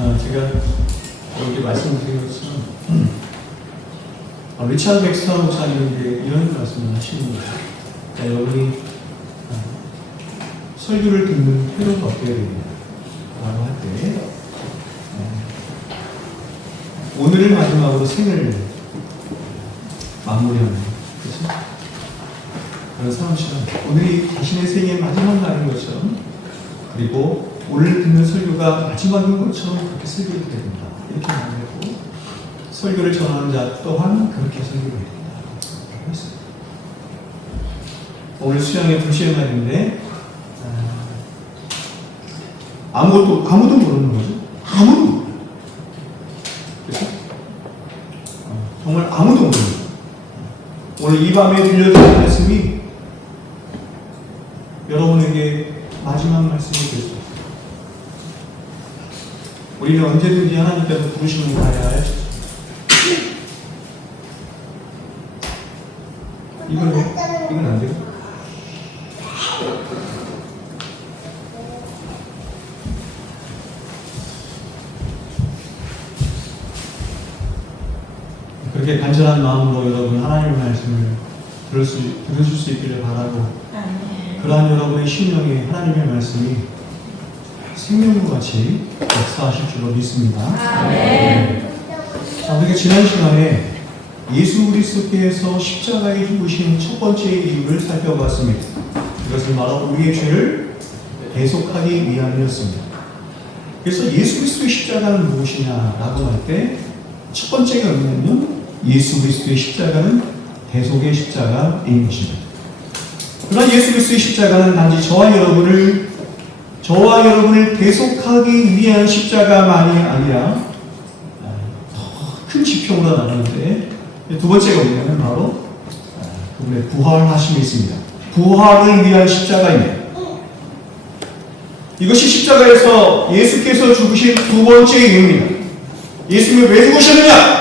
제가 여기 말씀드린 것처럼 리차드 백스터 목사님이 이런 말씀을 하시는 거예요. 그러니까 여러분이 설교를 듣는 태도가 어떻게 되냐 라고 할 때 오늘을 마지막으로 생을 마무리하는, 그렇죠? 그런 사람처럼 오늘이 자신의 생의 마지막 날인 것처럼, 그리고 오늘 듣는 설교가 마지막인 것처럼 그렇게 설교를 해야 된다, 이렇게 말하고, 설교를 전하는 자 또한 그렇게 설교를 해야 된다 했어요. 오늘 수양의 두시의 날인데 아무도 모르는 거죠. 아무도 몰라요. 그렇죠? 정말 아무도 모르는 거예요. 오늘 이 밤에 들려드린 말씀이 여러분에게 마지막 말씀이 될 수 있어요. 우리는 언제든지 하나님께서 부르시는 가야 할 이건 안 돼요? 그렇게 간절한 마음으로 여러분 하나님의 말씀을 들으실 수 있기를 바라고, 그러한 여러분의 심령에 하나님의 말씀이 생명과 같이 역사하실 줄로 믿습니다. 자, 우리가 지난 시간에 예수 그리스도께서 십자가에 죽으신 첫 번째 이유를 살펴봤습니다. 이것은 바로 우리의 죄를 대속하기 위함이었습니다. 그래서 예수 그리스도의 십자가는 무엇이냐라고 할 때 첫 번째가 뭐냐면 예수 그리스도의 십자가는 대속의 십자가인 것입니다. 그러나 예수 그리스도의 십자가는 단지 저와 여러분을 대속하기 위한 십자가만이 아니라 더 큰 지평으로 나가는데, 두 번째가 뭐냐면 바로 그분의 부활하심이 있습니다. 부활을 위한 십자가입니다. 이것이 십자가에서 예수께서 죽으신 두 번째 이유입니다. 예수님이 왜 죽으셨느냐?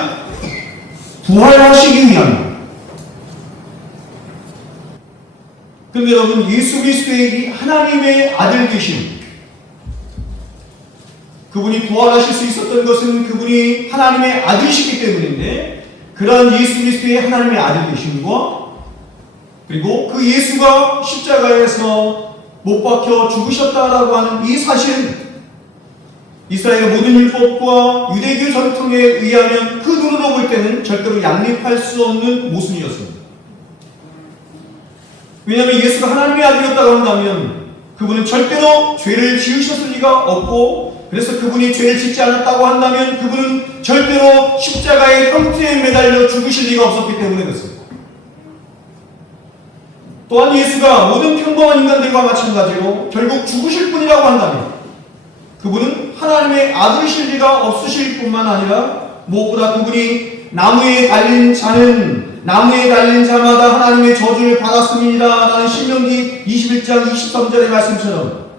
부활하시기 위함입니다. 그런데 여러분, 예수 그리스도의 하나님의 아들 되심, 그분이 부활하실 수 있었던 것은 그분이 하나님의 아들이시기 때문인데, 그러한 예수 그리스도의 하나님의 아들 되심과, 그리고 그 예수가 십자가에서 못 박혀 죽으셨다라고 하는 이 사실은 이스라엘의 모든 율법과 유대교 전통에 의하면 그 눈으로 볼 때는 절대로 양립할 수 없는 모순이었습니다. 왜냐하면 예수가 하나님의 아들이었다고 한다면 그분은 절대로 죄를 지으셨을 리가 없고, 그래서 그분이 죄를 짓지 않았다고 한다면 그분은 절대로 십자가의 형태에 매달려 죽으실 리가 없었기 때문에 그렇습니다. 또한 예수가 모든 평범한 인간들과 마찬가지로 결국 죽으실 분이라고 한다면 그분은 하나님의 아들이실 리가 없으실 뿐만 아니라, 무엇보다 그분이 나무에 달린 자마다 하나님의 저주를 받았습니다 라는 신명기 21장 23절의 말씀처럼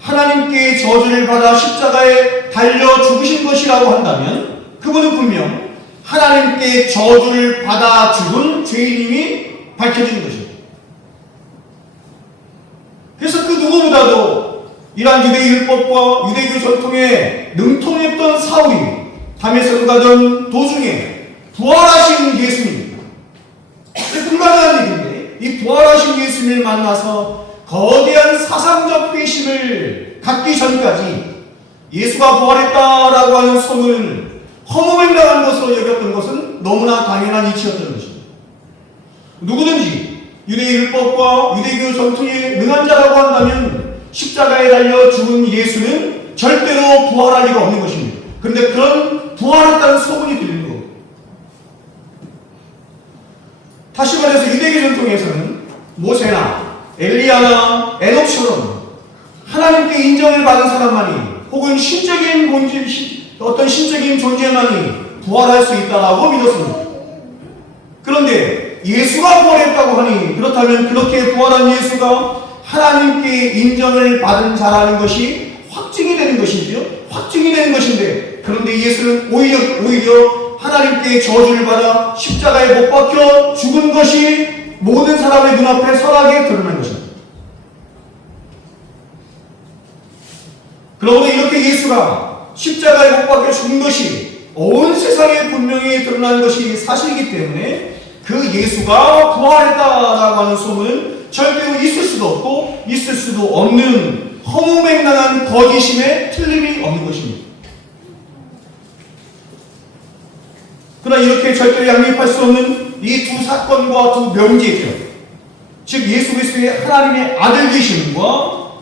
하나님께 저주를 받아 십자가에 달려 죽으신 것이라고 한다면 그분은 분명 하나님께 저주를 받아 죽은 죄인임이 밝혀지는 것입니다. 그래서 그 누구보다도 이러한 유대율법과 유대교 전통에 능통했던 사울이 담에색으로 가던 도중에 부활하신 예수님입니다. 불가능한 일인데 이 부활하신 예수님을 만나서 거대한 사상적 회심을 갖기 전까지 예수가 부활했다라고 하는 소문을 허무맹랑한 것으로 여겼던 것은 너무나 당연한 이치였던 것입니다. 누구든지 유대율법과 유대교 전통에 능한 자라고 한다면 십자가에 달려 죽은 예수는 절대로 부활할 리가 없는 것입니다. 그런데 그런 부활했다는 소문이 들리는 겁니다. 다시 말해서 유대교 전통에서는 모세나 엘리야나 에녹처럼 하나님께 인정을 받은 사람만이, 혹은 어떤 신적인 존재만이 부활할 수 있다라고 믿었습니다. 그런데 예수가 부활했다고 하니, 그렇다면 그렇게 부활한 예수가 하나님께 인정을 받은 자라는 것이 확증이 되는 것인데, 그런데 예수는 오히려 하나님께 저주를 받아 십자가에 못 박혀 죽은 것이 모든 사람의 눈앞에 선하게 드러난 것입니다. 그러므로 이렇게 예수가 십자가에 못 박혀 죽은 것이 온 세상에 분명히 드러난 것이 사실이기 때문에 그 예수가 부활했다라고 하는 소문은 절대로 있을 수도 없고 있을 수도 없는 허무맹랑한 거짓임에 틀림이 없는 것입니다. 그러나 이렇게 절대로 양립할 수 없는 이 두 사건과 두 명제죠. 즉 예수 그리스도의 하나님의 아들 되심과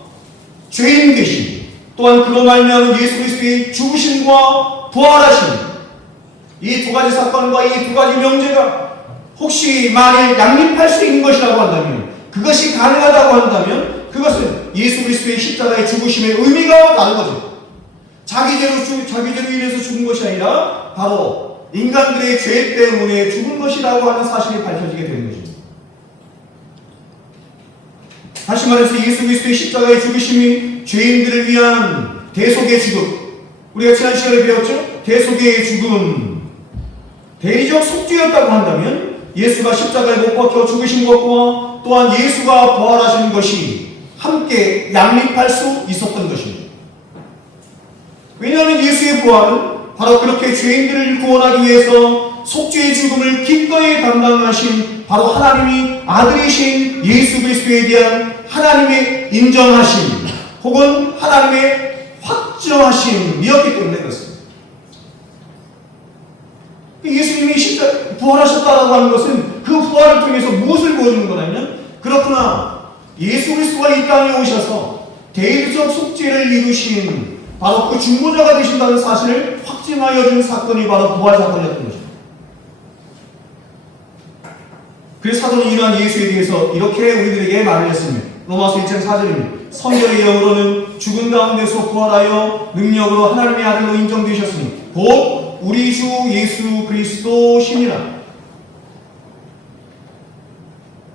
죄인 되심, 또한 그로 말미암은 예수 그리스도의 죽으심과 부활하심, 이 두 가지 사건과 이 두 가지 명제가 혹시 만일 양립할 수 있는 것이라고 한다면, 그것이 가능하다고 한다면 그것은 예수 그리스도의 십자가의 죽으심의 의미가 다른 거죠. 자기죄로 인해서 죽은 것이 아니라 바로 인간들의 죄 때문에 죽은 것이라고 하는 사실이 밝혀지게 되는 것입니다. 다시 말해서 예수 그리스도의 십자가의 죽으심이 죄인들을 위한 대속의 죽음, 우리가 지난 시간에 배웠죠? 대속의 죽음, 대리적 속죄였다고 한다면 예수가 십자가에 못 박혀 죽으신 것과 또한 예수가 부활하신 것이 함께 양립할 수 있었던 것입니다. 왜냐하면 예수의 부활은 바로 그렇게 죄인들을 구원하기 위해서 속죄의 죽음을 기꺼이 담당하신 바로 하나님이 아들이신 예수 그리스도에 대한 하나님의 인정하심 혹은 하나님의 확정하심이었기 때문에 그렇습니다. 예수님이 부활하셨다라고 하는 것은 그 부활을 통해서 무엇을 보여주는 거냐면, 그렇구나, 예수 그리스도가 이 땅에 오셔서 대리적 속죄를 이루신 바로 그 중보자가 되신다는 사실을 확증하여 준 사건이 바로 부활 사건이었던 것입니다. 그래서 사도는 이러한 예수에 대해서 이렇게 우리들에게 말을 했습니다. 로마서 1장 4절입니다. 성결의 영으로는 죽은 가운데서 부활하여 능력으로 하나님의 아들로 인정되셨으니 곧 우리 주 예수 그리스도시니라.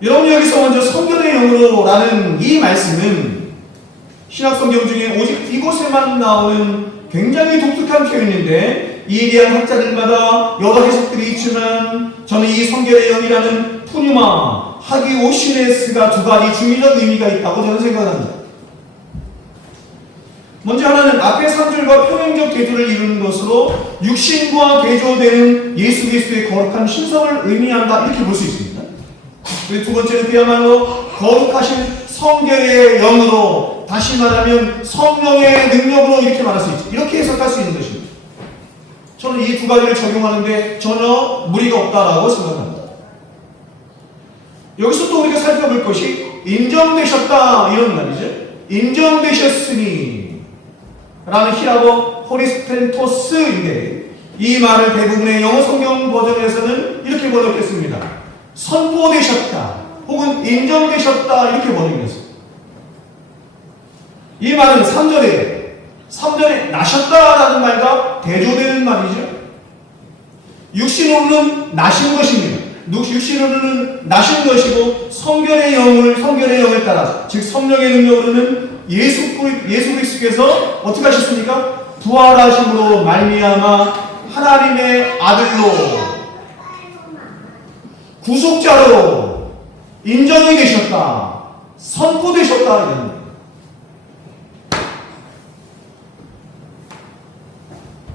여러분, 여기서 먼저 성결의 영으로라는 이 말씀은 신약성경 중에 오직 이곳에만 나오는 굉장히 독특한 표현인데, 이에 대한 학자들마다 여러 해석들이 있지만 저는 이 성결의 영이라는 푸뉴마, 하기오시네스가 두 가지 중의적 의미가 있다고 저는 생각합니다. 먼저 하나는 앞의 3절과 평행적 대조를 이루는 것으로 육신과 대조되는 예수 그리스도의 거룩한 신성을 의미한다, 이렇게 볼 수 있습니다. 그리고 두 번째는 그야말로 거룩하신 성결의 영으로, 다시 말하면 성령의 능력으로 이렇게 말할 수 있죠. 이렇게 해석할 수 있는 것입니다. 저는 이 두 가지를 적용하는데 전혀 무리가 없다라고 생각합니다. 여기서 또 우리가 살펴볼 것이 인정되셨다, 이런 말이죠. 인정되셨으니 라는 히라보 호리스텐토스인데, 이 말을 대부분의 영어 성경 버전에서는 이렇게 번역했습니다. 선포되셨다 혹은 인정되셨다, 이렇게 번역했습니다. 이 말은 3절에 나셨다라는 말과 대조되는 말이죠. 육신으로는 나신 것입니다. 육신으로는 나신 것이고 성결의 영을 따라, 즉 성령의 능력으로는 예수 그리스도께서 어떻게 하셨습니까? 부활하심으로 말미암아 하나님의 아들로, 구속자로 인정이 되셨다, 선포되셨다, 이런 거예요.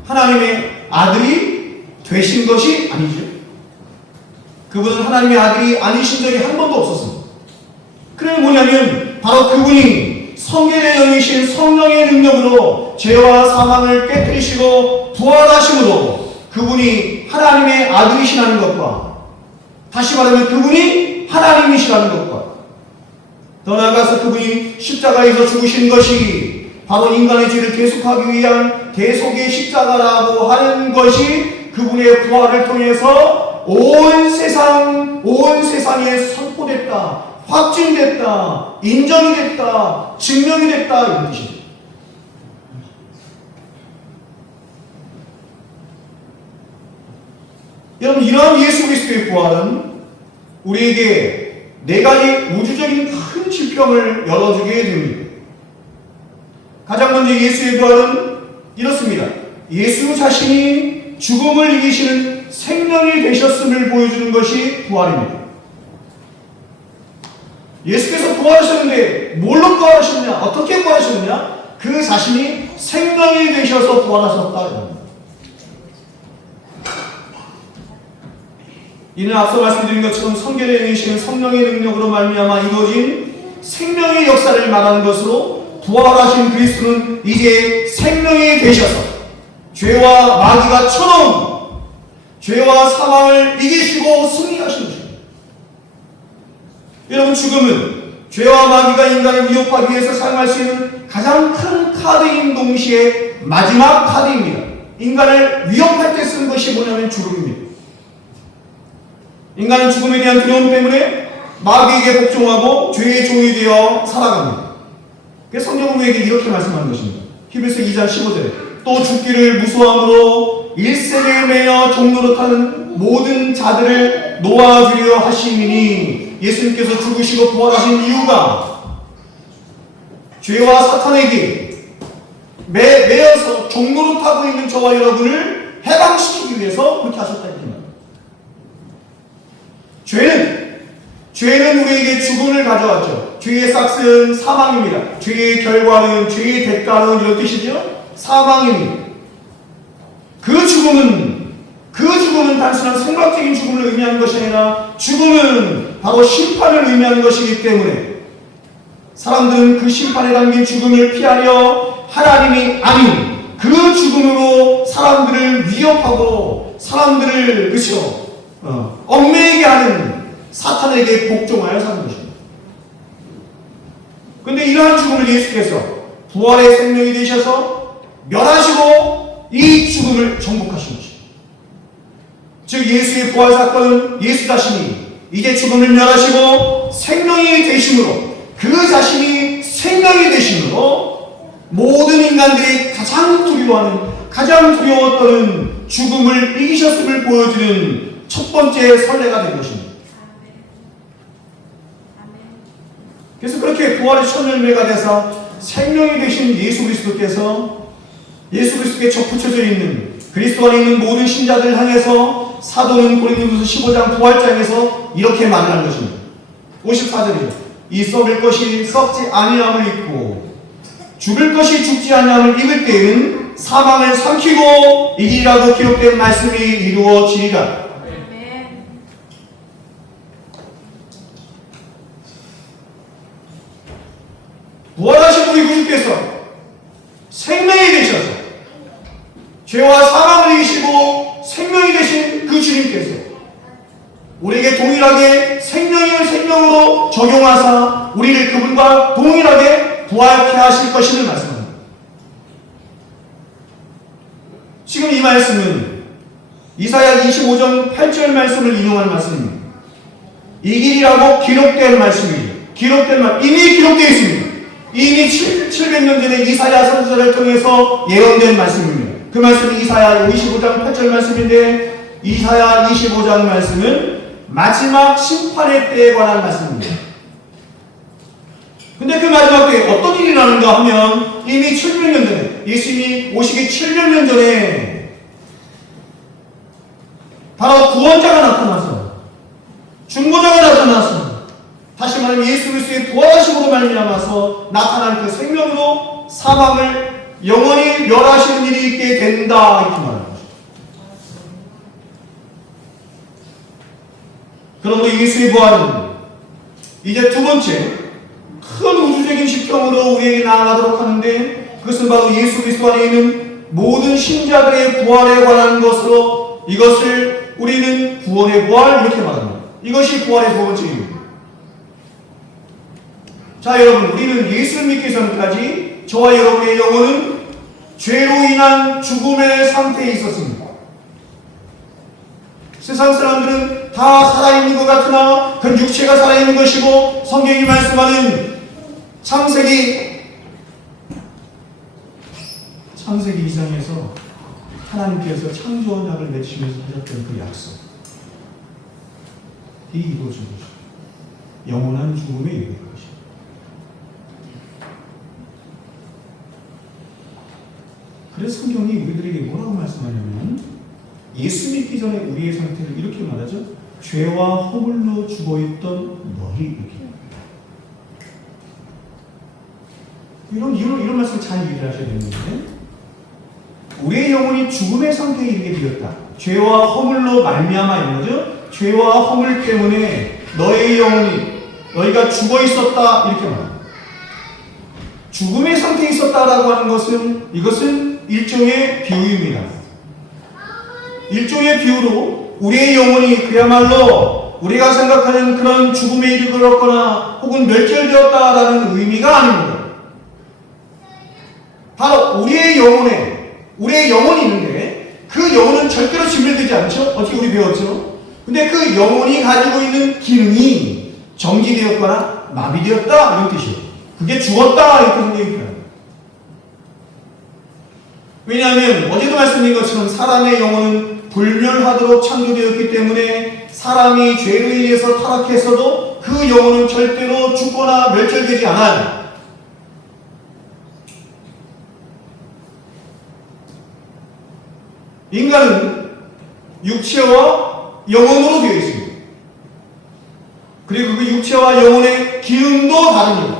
하나님의 아들이 되신 것이 아니죠. 그분은 하나님의 아들이 아니신 적이 한 번도 없었습니다. 그러면 뭐냐면 바로 그분이 성결의 영이신 성령의 능력으로 죄와 사망을 깨뜨리시고 부활하심으로 그분이 하나님의 아들이시라는 것과, 다시 말하면 그분이 하나님이시라는 것과, 더 나아가서 그분이 십자가에서 죽으신 것이 바로 인간의 죄를 대속하기 위한 대속의 십자가라고 하는 것이 그분의 부활을 통해서 온 세상에 선포됐다, 확증됐다, 인정이 됐다, 증명이 됐다, 이런 뜻이죠. 여러분, 이러한 예수 그리스도의 부활은 우리에게 네 가지 우주적인 큰 질병을 열어주게 됩니다. 가장 먼저 예수의 부활은 이렇습니다. 예수 자신이 죽음을 이기시는 생명이 되셨음을 보여주는 것이 부활입니다. 예수께서 부활하셨는데 뭘로 부활하셨느냐? 어떻게 부활하셨느냐? 그 자신이 생명이 되셔서 부활하셨다. 이는 앞서 말씀드린 것처럼 성결의 영이시는 성령의 능력으로 말미암아 이루어진 생명의 역사를 말하는 것으로 부활하신 그리스도는 이제 생명이 되셔서 죄와 마귀가 쳐놓은 죄와 사망을 이기시고 승리하신 것입니다. 여러분, 죽음은 죄와 마귀가 인간을 위협하기 위해서 사용할 수 있는 가장 큰 카드인 동시에 마지막 카드입니다. 인간을 위협할 때 쓰는 것이 뭐냐면 죽음입니다. 인간은 죽음에 대한 두려움 때문에 마귀에게 복종하고 죄의 종이 되어 살아갑니다. 그래서 성경은 우리에게 이렇게 말씀하는 것입니다. 히브리서 2장 15절에 또 죽기를 무수함으로 일생에 매여 종노릇하는 모든 자들을 놓아주려 하심이니, 예수님께서 죽으시고 부활하신 이유가 죄와 사탄에게 매여서 종노릇하고 있는 저와 여러분을 해방시키기 위해서 그렇게 하셨다 이 말입니다. 죄는 우리에게 죽음을 가져왔죠. 죄의 싹은 사망입니다. 죄의 결과는, 죄의 대가는 이런 뜻이죠. 사망입니다. 그 죽음은 단순한 생각적인 죽음을 의미하는 것이 아니라 죽음은 바로 심판을 의미하는 것이기 때문에 사람들은 그 심판에 담긴 죽음을 피하려 하나님이 아닌 그 죽음으로 사람들을 위협하고 사람들을 얽매이게 하는 사탄에게 복종하여 사는 것입니다. 그런데 이러한 죽음을 예수께서 부활의 생명이 되셔서 멸하시고 이 죽음을 정복하신 것입니다. 즉 예수의 부활 사건은 예수 자신이 이제 죽음을 멸하시고 생명이 되심으로, 그 자신이 생명이 되심으로 모든 인간들이 가장 두려워했던 죽음을 이기셨음을 보여주는 첫 번째 선례가 된 것입니다. 그래서 그렇게 부활의 첫 열매가 돼서 생명이 되신 예수 그리스도께 접붙여져 있는 그리스도 안에 있는 모든 신자들을 향해서 사도는 고린도후서 15장 부활장에서 이렇게 말하는 것입니다. 54절이죠. 이 썩을 것이 썩지 아니함을 입고 죽을 것이 죽지 아니함을 입을 때에는 사망을 삼키고 이기리라고 기록된 말씀이 이루어지리라. 부활하신 우리 구주께서 생명이 되셔서 죄와 사망을 이기시고 생명이 되신 그 주님께서 우리에게 동일하게 생명을 생명으로 적용하사 우리를 그분과 동일하게 부활케 하실 것임을 말씀합니다. 지금 이 말씀은 이사야 25장 8절 말씀을 인용한 말씀입니다. 이 길이라고 기록된 말씀이에요. 이미 기록되어 있습니다. 이미 700년 전에 이사야 선지자를 통해서 예언된 말씀입니다. 그 말씀이 이사야 25장 8절 말씀인데, 이사야 25장 말씀은 마지막 심판의 때에 관한 말씀입니다. 근데 그 마지막 때에 어떤 일이 나는가 하면, 이미 700년 전에, 예수님이 오시기 700년 전에 바로 구원자가 나타나서, 중보자가 나타나서, 다시 말하면 예수 그리스도의 부활하심으로 말미암아서 나타난 그 생명으로 사망을 영원히 멸하시는 일이 있게 된다, 이렇게 말하는 것입니다. 그러므로 예수의 부활은 이제 두 번째 큰 우주적인 시평으로 우리에게 나아가도록 하는데, 그것은 바로 예수 그리스도 안에 있는 모든 신자들의 부활에 관한 것으로, 이것을 우리는 구원의 부활 이렇게 말합니다. 이것이 부활의 두 번째 이유입니다. 자, 여러분, 우리는 예수를 믿기 전까지 저와 여러분의 영혼은 죄로 인한 죽음의 상태에 있었습니다. 세상 사람들은 다 살아있는 것 같으나 그 육체가 살아있는 것이고, 성경이 말씀하는 창세기 2장에서 하나님께서 창조한 약을 맺히면서 하셨던 그 약속, 이 이루어진 것입니다. 영원한 죽음에 이르는 것입니다. 그래서 성경이 우리들에게 뭐라고 말씀하냐면, 예수 믿기 전에 우리의 상태를 이렇게 말하죠. 죄와 허물로 죽어있던 너희, 이렇게. 이런 말씀 잘 이해를 하셔야 되는데, 우리의 영혼이 죽음의 상태에 이르게 되었다. 죄와 허물로 말미암아 있는 거죠. 죄와 허물 때문에 너의 영혼이, 너희가 죽어 있었다, 이렇게 말합니다. 죽음의 상태에 있었다라고 하는 것은, 이것은 일종의 비유입니다. 일종의 비유로 우리의 영혼이 그야말로 우리가 생각하는 그런 죽음에 이르렀거나 혹은 멸절되었다라는 의미가 아닙니다. 바로 우리의 영혼이 있는데, 그 영혼은 절대로 진멸되지 않죠? 어떻게 우리 배웠죠? 근데 그 영혼이 가지고 있는 기능이 정지되었거나 마비되었다, 이런 뜻이에요. 그게 죽었다, 이렇게 생각합니다. 왜냐하면 어제도 말씀드린 것처럼 사람의 영혼은 불멸하도록 창조되었기 때문에 사람이 죄로 인해서 타락했어도 그 영혼은 절대로 죽거나 멸절되지 않아요. 인간은 육체와 영혼으로 되어 있습니다. 그리고 그 육체와 영혼의 기능도 다릅니다.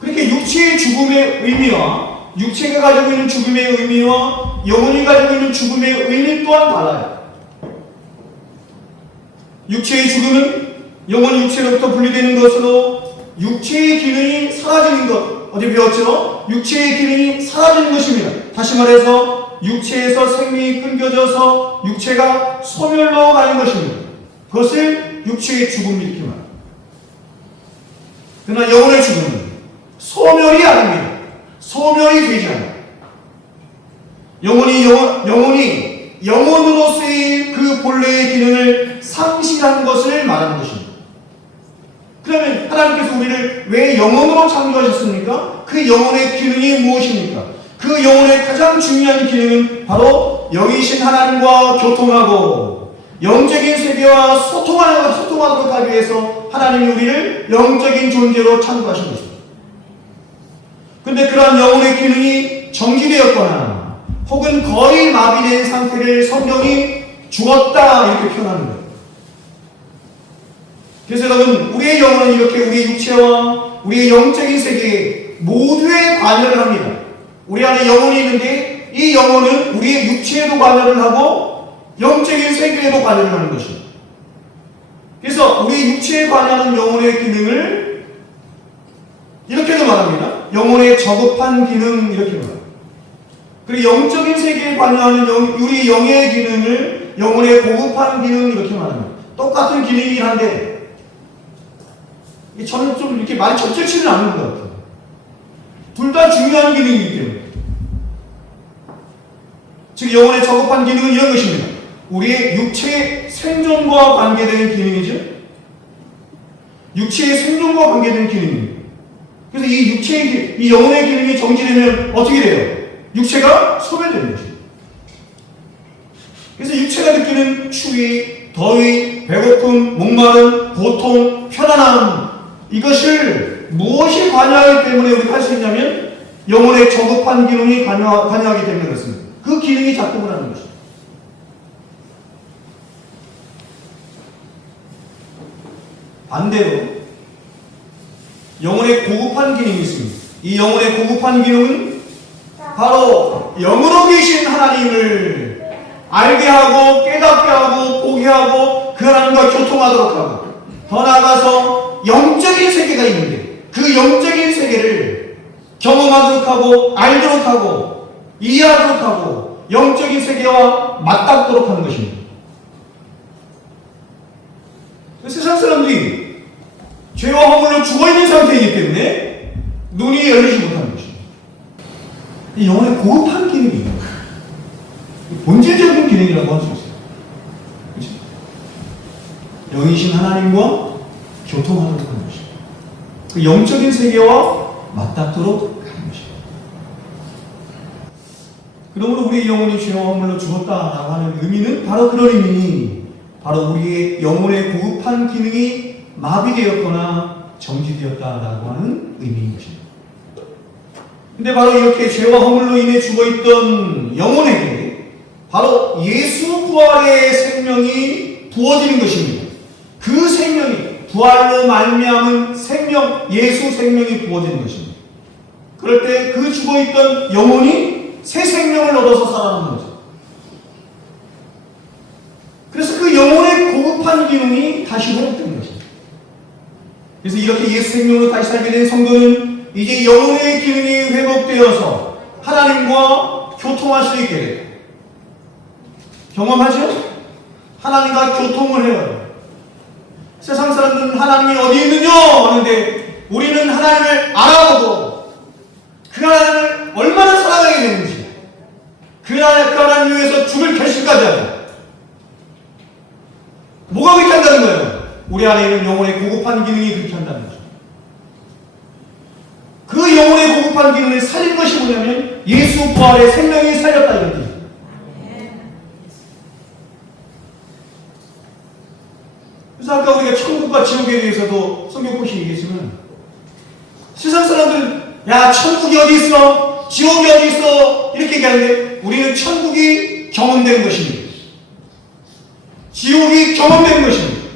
그렇게 육체의 죽음의 의미와 육체가 가지고 있는 죽음의 의미와 영혼이 가지고 있는 죽음의 의미 또한 달라요. 육체의 죽음은 영혼이 육체로부터 분리되는 것으로 육체의 기능이 사라지는 것, 어제 배웠죠? 육체의 기능이 사라지는 것입니다. 다시 말해서 육체에서 생명이 끊겨져서 육체가 소멸로 가는 것입니다. 그것을 육체의 죽음 이렇게 말합니다. 그러나 영혼의 죽음은 소멸이 아닙니다. 소멸이 되지 않아요. 영혼이 영혼으로서의 그 본래의 기능을 상실한 것을 말하는 것입니다. 그러면 하나님께서 우리를 왜 영혼으로 창조하셨습니까? 그 영혼의 기능이 무엇입니까? 그 영혼의 가장 중요한 기능은 바로 영이신 하나님과 교통하고 영적인 세계와 소통하도록 하기 위해서 하나님이 우리를 영적인 존재로 창조하신 것입니다. 그런데 그러한 영혼의 기능이 정지되었거나 혹은 거의 마비된 상태를 성경이 죽었다 이렇게 표현하는 거예요. 그래서 여러분, 우리의 영혼은 이렇게 우리의 육체와 우리의 영적인 세계에 모두에 관여를 합니다. 우리 안에 영혼이 있는데 이 영혼은 우리의 육체에도 관여를 하고 영적인 세계에도 관여를 하는 것입니다. 그래서 우리의 육체에 관여하는 영혼의 기능을 이렇게도 말합니다. 영혼의 저급한 기능, 이렇게 말합니다. 그리고 영적인 세계에 관여하는 우리 영의 기능을 영혼의 고급한 기능, 이렇게 말합니다. 똑같은 기능이긴 한데 저는 좀 이렇게 말이 적절치는 않은 것 같아요. 둘 다 중요한 기능이기 때문에. 즉 영혼의 저급한 기능은 이런 것입니다. 우리의 육체의 생존과 관계되는 기능이죠. 육체의 생존과 관계되는 기능입니다. 그래서 이 영혼의 기능이 정지되면 어떻게 돼요? 육체가 소멸되는 것입니다. 그래서 육체가 느끼는 추위, 더위, 배고픔, 목마름, 고통, 편안함, 이것을 무엇이 관여하기 때문에 우리가 할 수 있냐면 영혼의 저급한 기능이 관여하기 때문에 그렇습니다. 그 기능이 작동을 하는 것입니다. 반대로 영혼의 고급한 기능이 있습니다. 이 영혼의 고급한 기능은 바로 영으로 계신 하나님을 알게 하고 깨닫게 하고 보게 하고 그 하나님과 교통하도록 하고, 더 나아가서 영적인 세계가 있는데 그 영적인 세계를 경험하도록 하고 알도록 하고 이해하도록 하고 영적인 세계와 맞닿도록 하는 것입니다. 세상 사람들이 죄와 허물로 죽어있는 상태이기 때문에 눈이 열리지 못하는 것입니다. 이 영혼의 고급한 기능이에요. 본질적인 기능이라고 할 수 있어요. 그렇죠? 영이신 하나님과 교통하도록 하는 것입니다. 그 영적인 세계와 맞닿도록 하는 것입니다. 그러므로 우리의 영혼이 죄와 허물로 죽었다라고 하는 의미는 바로 그런 의미, 바로 우리의 영혼의 고급한 기능이 마비되었거나 정지되었다라고 하는 의미인 것입니다. 근데 바로 이렇게 죄와 허물로 인해 죽어있던 영혼에게 바로 예수 부활의 생명이 부어지는 것입니다. 그 생명이 부활로 말미암은 생명, 예수 생명이 부어지는 것입니다. 그럴 때 그 죽어있던 영혼이 새 생명을 얻어서 살아나는 거죠. 그래서 그 영혼의 고급한 기능이 다시 회복되는 것입니다. 그래서 이렇게 예수 생명으로 다시 살게 된 성도는 이제 영혼의 기능이 회복되어서 하나님과 교통할 수 있게 돼요. 경험하죠? 하나님과 교통을 해요. 세상 사람들은 하나님이 어디 있느냐 하는데 우리는 하나님을 알아보고 그 하나님을 얼마나 사랑하게 되는지 그 하나님 위해서 죽을 결심까지 하죠. 뭐가 그렇게 한다는 거예요? 우리 안에 있는 영혼의 고급한 기능이 그렇게 한다는 거죠. 그 영혼의 고급한 기능을 살린 것이 뭐냐면 예수 부활의 생명이 살렸다 이런 뜻입니다. 그래서 아까 우리가 천국과 지옥에 대해서도 성경 보시 얘기했지만 세상 사람들은 야 천국이 어디 있어? 지옥이 어디 있어? 이렇게 얘기하는데 우리는 천국이 경험되는 것입니다. 지옥이 경험되는 것입니다.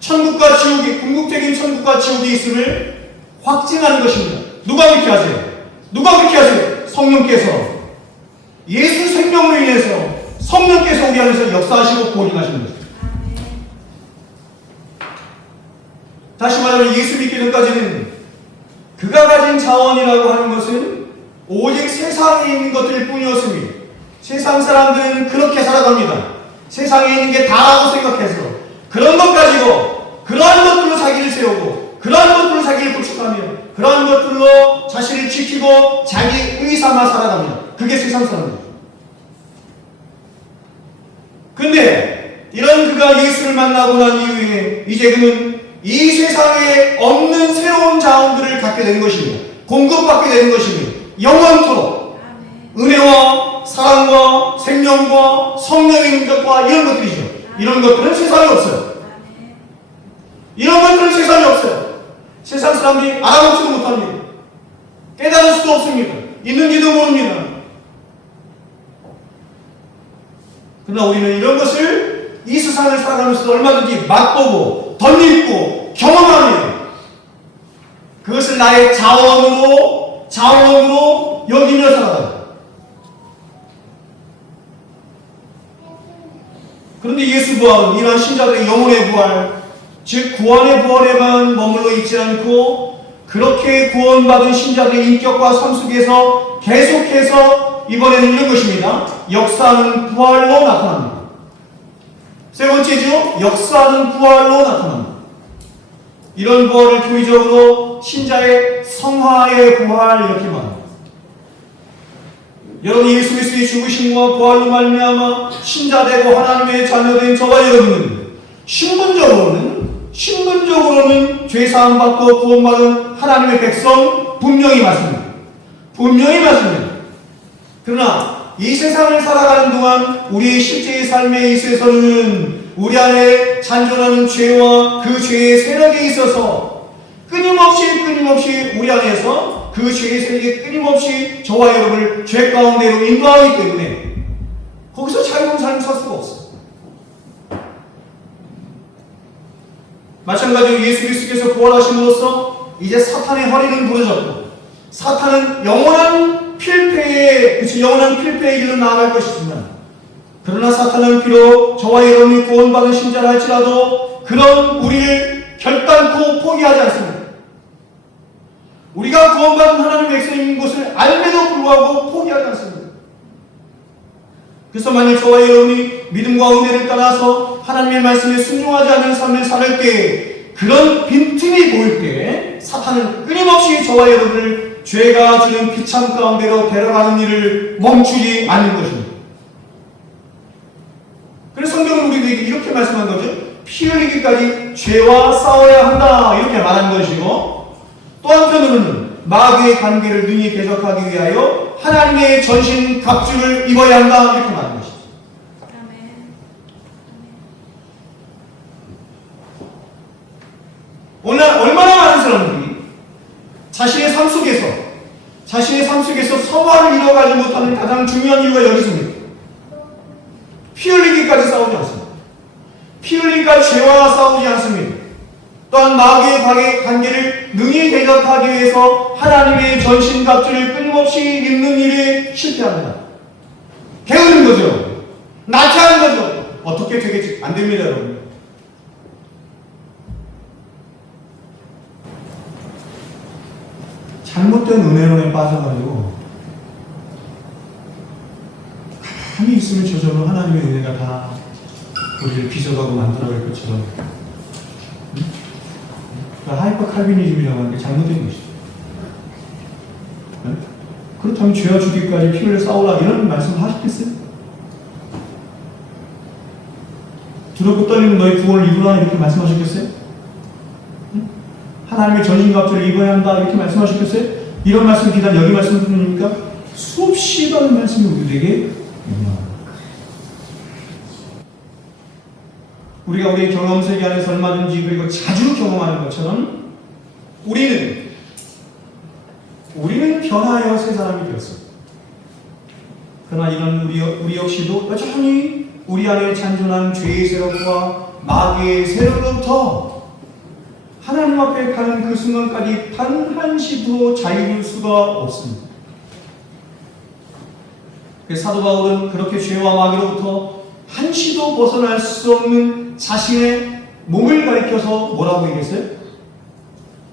천국과 지옥이 궁극적인 천국과 지옥이 있음을 확증하는 것입니다. 누가 그렇게 하세요? 누가 그렇게 하세요? 성령께서 예수 생명으로 인해서 성령께서 우리 안에서 역사하시고 보존하시는 것입니다. 다시 말하면 예수 믿기 전까지는 그가 가진 자원이라고 하는 것은 오직 세상에 있는 것들 뿐이었습니다. 세상 사람들은 그렇게 살아갑니다. 세상에 있는 게 다라고 생각해서 그런 것 가지고 그러한 것들로 자기를 세우고 그러한 것들로 자기를 구축하며 그러한 것들로 자신을 지키고 자기 의삼아 살아갑니다. 그게 세상 사람입니다. 근데 이런 그가 예수를 만나고 난 이후에 이제 그는 이 세상에 없는 새로운 자원들을 갖게 된 것입니다. 공급받게 되는 것입니다. 영원토록 은혜와 사랑과 생명과 성령의 능력과 이런 것들이죠. 이런 것들은 세상에 없어요. 이런 것들은 세상에 없어요. 세상 사람들이 알아보지도 못합니다. 깨달을 수도 없습니다. 있는지도 모릅니다. 그러나 우리는 이런 것을 이 세상을 살아가면서 얼마든지 맛보고 덧입고 경험하며 그것을 나의 자원으로 여기며 살아가요. 그런데 예수 부활은 이러한 신자들의 영혼의 부활, 즉 구원의 부활에만 머물러 있지 않고 그렇게 구원받은 신자들의 인격과 삶 속에서 계속해서 이번에는 이런 것입니다. 역사하는 부활로 나타납니다. 세 번째죠. 역사하는 부활로 나타납니다. 이런 부활을 교리적으로 신자의 성화의 부활 이렇게 말합니다. 여러분 예수 그리스도의 죽으심과 부활로 말미암아 신자되고 하나님의 자녀된 저와 여러분은 신분적으로는 죄사함 받고 구원받은 하나님의 백성 분명히 맞습니다. 분명히 맞습니다. 그러나 이 세상을 살아가는 동안 우리의 실제의 삶에 있어서는 우리 안에 잔존하는 죄와 그 죄의 세력에 있어서 끊임없이 우리 안에서 그 죄의 세력이 끊임없이 저와 여러분을 죄 가운데로 인도하기 때문에 거기서 자유로운 삶을 살 수가 없어요. 마찬가지로 예수 그리스도께서 부활하심으로써 이제 사탄의 허리는 부러졌고 사탄은 영원한 필패의 길로 나아갈 것이지만 그러나 사탄은 비록 저와 여러분이 구원받은 신자라 할지라도 그런 우리를 결단코 포기하지 않습니다. 우리가 구원받은 하나님의 백성인 것을 알매도 불구하고 포기하지 않습니다. 그래서 만약 저와 여러분이 믿음과 은혜를 따라서 하나님의 말씀에 순종하지 않는 삶을 살 때 그런 빈틈이 보일 때 사탄은 끊임없이 저와 여러분을 죄가 주는 비참 가운데로 데려가는 일을 멈추지 않는 것입니다. 그래서 성경은 우리에게 이렇게 말씀한 거죠. 피 흘리기까지 죄와 싸워야 한다 이렇게 말한 것이고 또 한편으로는 마귀의 관계를 능히 대적하기 위하여 하나님의 전신 갑주를 입어야 한다 이렇게 말한 것입니다. 오늘날 얼마나 많은 사람들이 자신의 삶 속에서 성화를 이뤄가지 못하는 가장 중요한 이유가 여기 있습니다. 피 흘리기까지 싸우지 않습니다. 피 흘리기까지 죄와 싸우지 않습니다. 또한 마귀의 관계를 능히 대적하기 위해서 하나님의 전신갑주를 끊임없이 입는 일에 실패합니다. 게으른 거죠. 나태한 거죠. 어떻게 되겠지? 안 됩니다, 여러분. 잘못된 은혜론에 빠져가지고 가만히 있으면 저절로 하나님의 은혜가 다 우리를 빚어가고 만들어갈 것처럼, 그러니까 하이퍼 칼비니즘이라고 하는 게 잘못된 것이죠. 그렇다면 죄와 죽기까지 피 흘려 싸우라 이런 말씀 하셨겠어요? 두렵고 떨리는 너희 구원을 입으라 이렇게 말씀하셨겠어요? 하나님의 전신갑주를 입어야 한다 이렇게 말씀하셨겠어요? 이런 말씀 비단 여기 말씀뿐입니까? 수없이 많은 말씀이 우리에게 유명합니다. 우리가 우리의 경험 세계 안에서 얼마든지 그리고 자주 경험하는 것처럼 우리는 변화하여 새 사람이 되었습니다. 그러나 이런 우리 역시도 여전히 우리 안에 잔존한 죄의 세력과 마귀의 세력으로부터 하나님 앞에 가는 그 순간까지 단 한시도 자유로울 수가 없습니다. 사도 바울은 그렇게 죄와 마귀로부터 한시도 벗어날 수 없는 자신의 몸을 가리켜서 뭐라고 얘기했어요?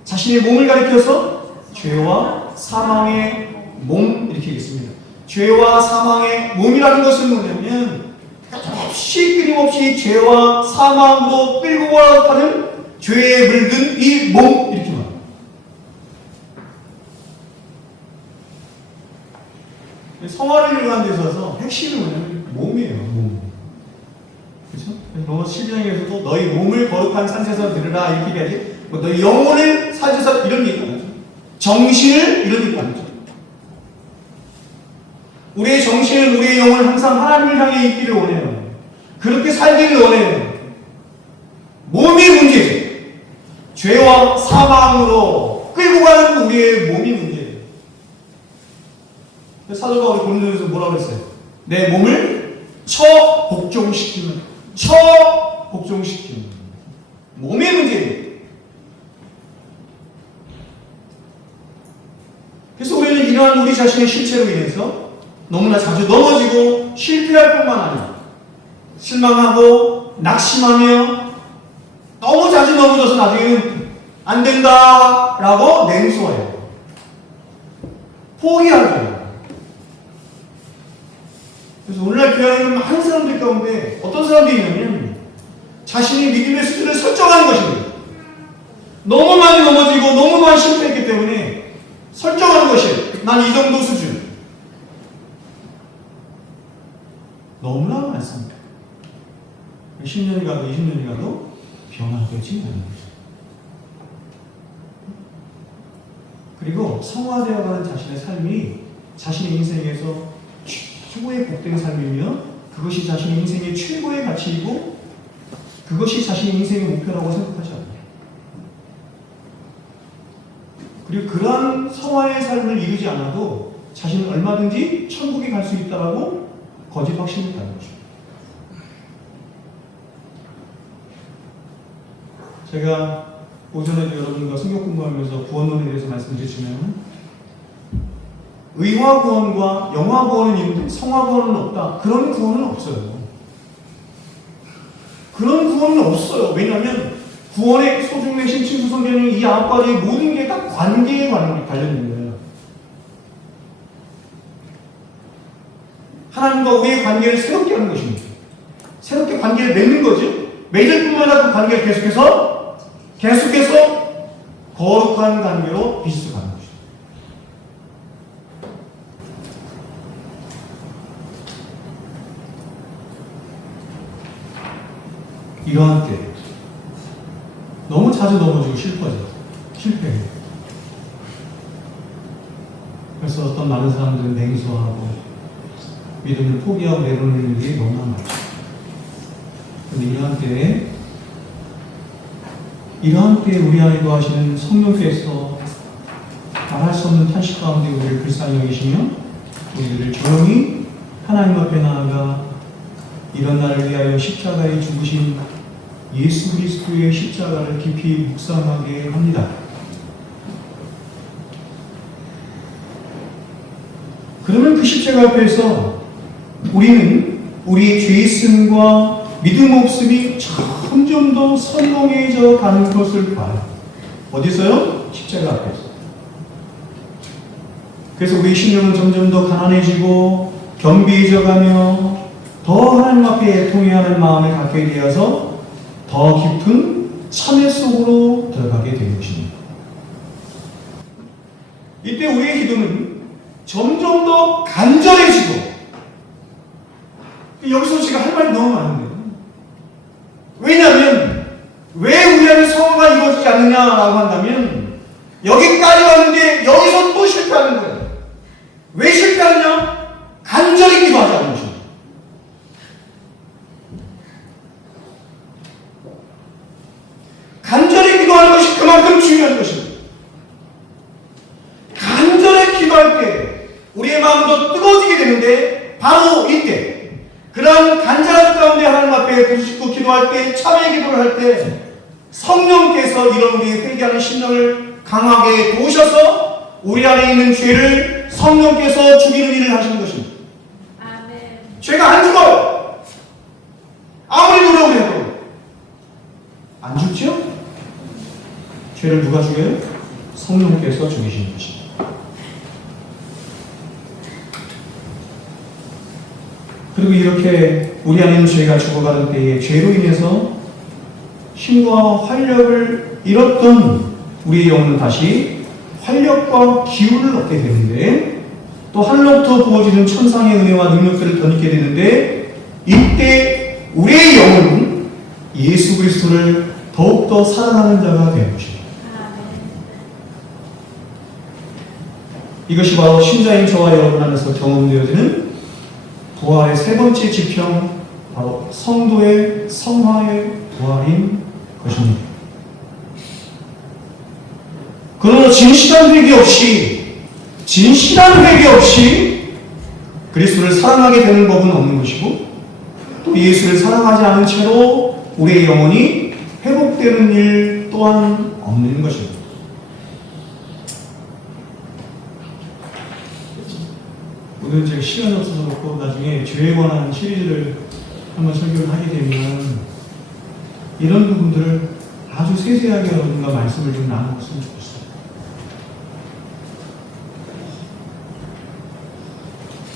자신의 몸을 가리켜서 죄와 사망의 몸 이렇게 얘기했습니다. 죄와 사망의 몸이라는 것은 뭐냐면 끊임없이 죄와 사망으로 끌고 가는 죄에 물든 이 몸 이렇게 말합니다. 성화를 이루는 데 있어서 핵심은 뭐냐면 몸이에요. 몸. 그렇죠? 로마 12장에서도 너희 몸을 거룩한 산에서 들으라 이렇게 얘기하지. 뭐 너희 영혼을 사지에서 이런 얘기가 아니죠. 정신을 이런 얘기가 아니죠. 우리의 정신은 우리의 영혼을 항상 하나님을 향해 있기를 원해요. 그렇게 살기를 원해요. 몸이 문제죠. 죄와 사망으로 끌고 가는 우리의 몸이 문제예요. 사도 바울이 본문에서 뭐라고 했어요? 내 몸을 복종시키는 몸의 문제예요. 그래서 우리는 이러한 우리 자신의 실체로 인해서 너무나 자주 넘어지고 실패할 뿐만 아니라 실망하고 낙심하며 너무 자주 넘어져서 나중에는 안 된다라고 냉소해요. 포기하죠. 그래서 오늘날 교회 안에 있는 많은 사람들 가운데 어떤 사람들이 있냐면 자신이 믿음의 수준을 설정하는 것입니다. 너무 많이 넘어지고 너무 많이 실패했기 때문에 설정하는 것이에요. 난 이 정도 수준. 너무나 많습니다. 10년이 가도 20년이 가도 변화되지 않는 거죠. 그리고 성화되어가는 자신의 삶이 자신의 인생에서 최고의 복된 삶이며 그것이 자신의 인생의 최고의 가치이고 그것이 자신의 인생의 목표라고 생각하지 않아요. 그리고 그러한 성화의 삶을 이루지 않아도 자신은 얼마든지 천국에 갈 수 있다라고 거짓 확신을 갖는 거죠. 제가 오전에도 여러분과 성경 공부하면서 구원론에 대해서 말씀드렸지만 의화 구원과 영화 구원은 있는데 성화 구원은 없다. 그런 구원은 없어요. 그런 구원은 없어요. 왜냐하면 구원의 소중의 신칭수 성경이 이 앞까지 모든 게 다 관계에 관련된 거예요. 하나님과 우리의 관계를 새롭게 하는 것입니다. 새롭게 관계를 맺는 거죠. 맺을 뿐만 아니라 그 관계를 계속해서 거룩한 관계로 비춰가는 것입니다. 이러한 때 너무 자주 넘어지고 실패해요. 그래서 어떤 많은 사람들은 냉소하고 믿음을 포기하고 내려놓는 일이 너무나 많죠. 그런데 이러한 때에 우리 안에 거하시는 성령께서 말할 수 없는 탄식 가운데 우리를 불쌍히 여기시며 우리를 조용히 하나님 앞에 나아가 이런 나를 위하여 십자가에 죽으신 예수 그리스도의 십자가를 깊이 묵상하게 합니다. 그러면 그 십자가 앞에서 우리는 우리의 죄있음과 믿음 없음이 점점 더 선명해져 가는 것을 봐요. 어디서요? 십자가 앞에서. 그래서 우리 신령은 점점 더 가난해지고 겸비해져 가며 더 하나님 앞에 애통해하는 마음을 갖게 되어서 더 깊은 참회 속으로 들어가게 되는 것입니다. 이때 우리의 기도는 점점 더 간절해지고, 여기서 제가 할 말이 너무 많은데요. 왜냐하면 왜 우리 안에 성화가 이루어지지 않느냐라고 한다면 여기까지 왔는데 여기서 또 실패하는 거예요. 왜 실패하느냐? 간절히 기도하지 않는 것입니다. 간절히 기도하는 것이 그만큼 중요한 것입니다. 간절히 기도할 때 우리의 마음도 뜨거워지게 되는데 바로 이때 그러한 간절한 가운데 하나님 앞에 부르짖고 기도할 때, 참회 기도를 할 때 성령께서 이런 우리의 회개하는 심령을 강하게 도우셔서 우리 안에 있는 죄를 성령께서 죽이는 일을 하시는 것입니다. 아멘. 죄가 안 죽어요. 아무리 노력을 해도 안 죽죠? 죄를 누가 죽여요? 성령께서 죽이시는 것입니다. 그리고 이렇게 우리 안에 있는 죄가 죽어가는 때에 죄로 인해서 힘과 활력을 잃었던 우리의 영혼은 다시 활력과 기운을 얻게 되는데, 또 하늘로부터 부어지는 천상의 은혜와 능력들을 덧입게 되는데, 이때 우리의 영혼은 예수 그리스도를 더욱더 사랑하는 자가 되는 것입니다. 이것이 바로 신자인 저와 여러분 안에서 경험되어지는 부활의 세 번째 지평, 바로 성도의 성화의 부활인 것입니다. 그러나 진실한 회개 없이 그리스도를 사랑하게 되는 법은 없는 것이고, 또 예수를 사랑하지 않은 채로 우리의 영혼이 회복되는 일 또한 없는 것입니다. 오늘 제가 시간이 없어서 그렇고 나중에 죄에 관한 시리즈를 한번 설교를 하게 되면 이런 부분들을 아주 세세하게 여러분과 말씀을 좀 나누었으면 좋겠어요.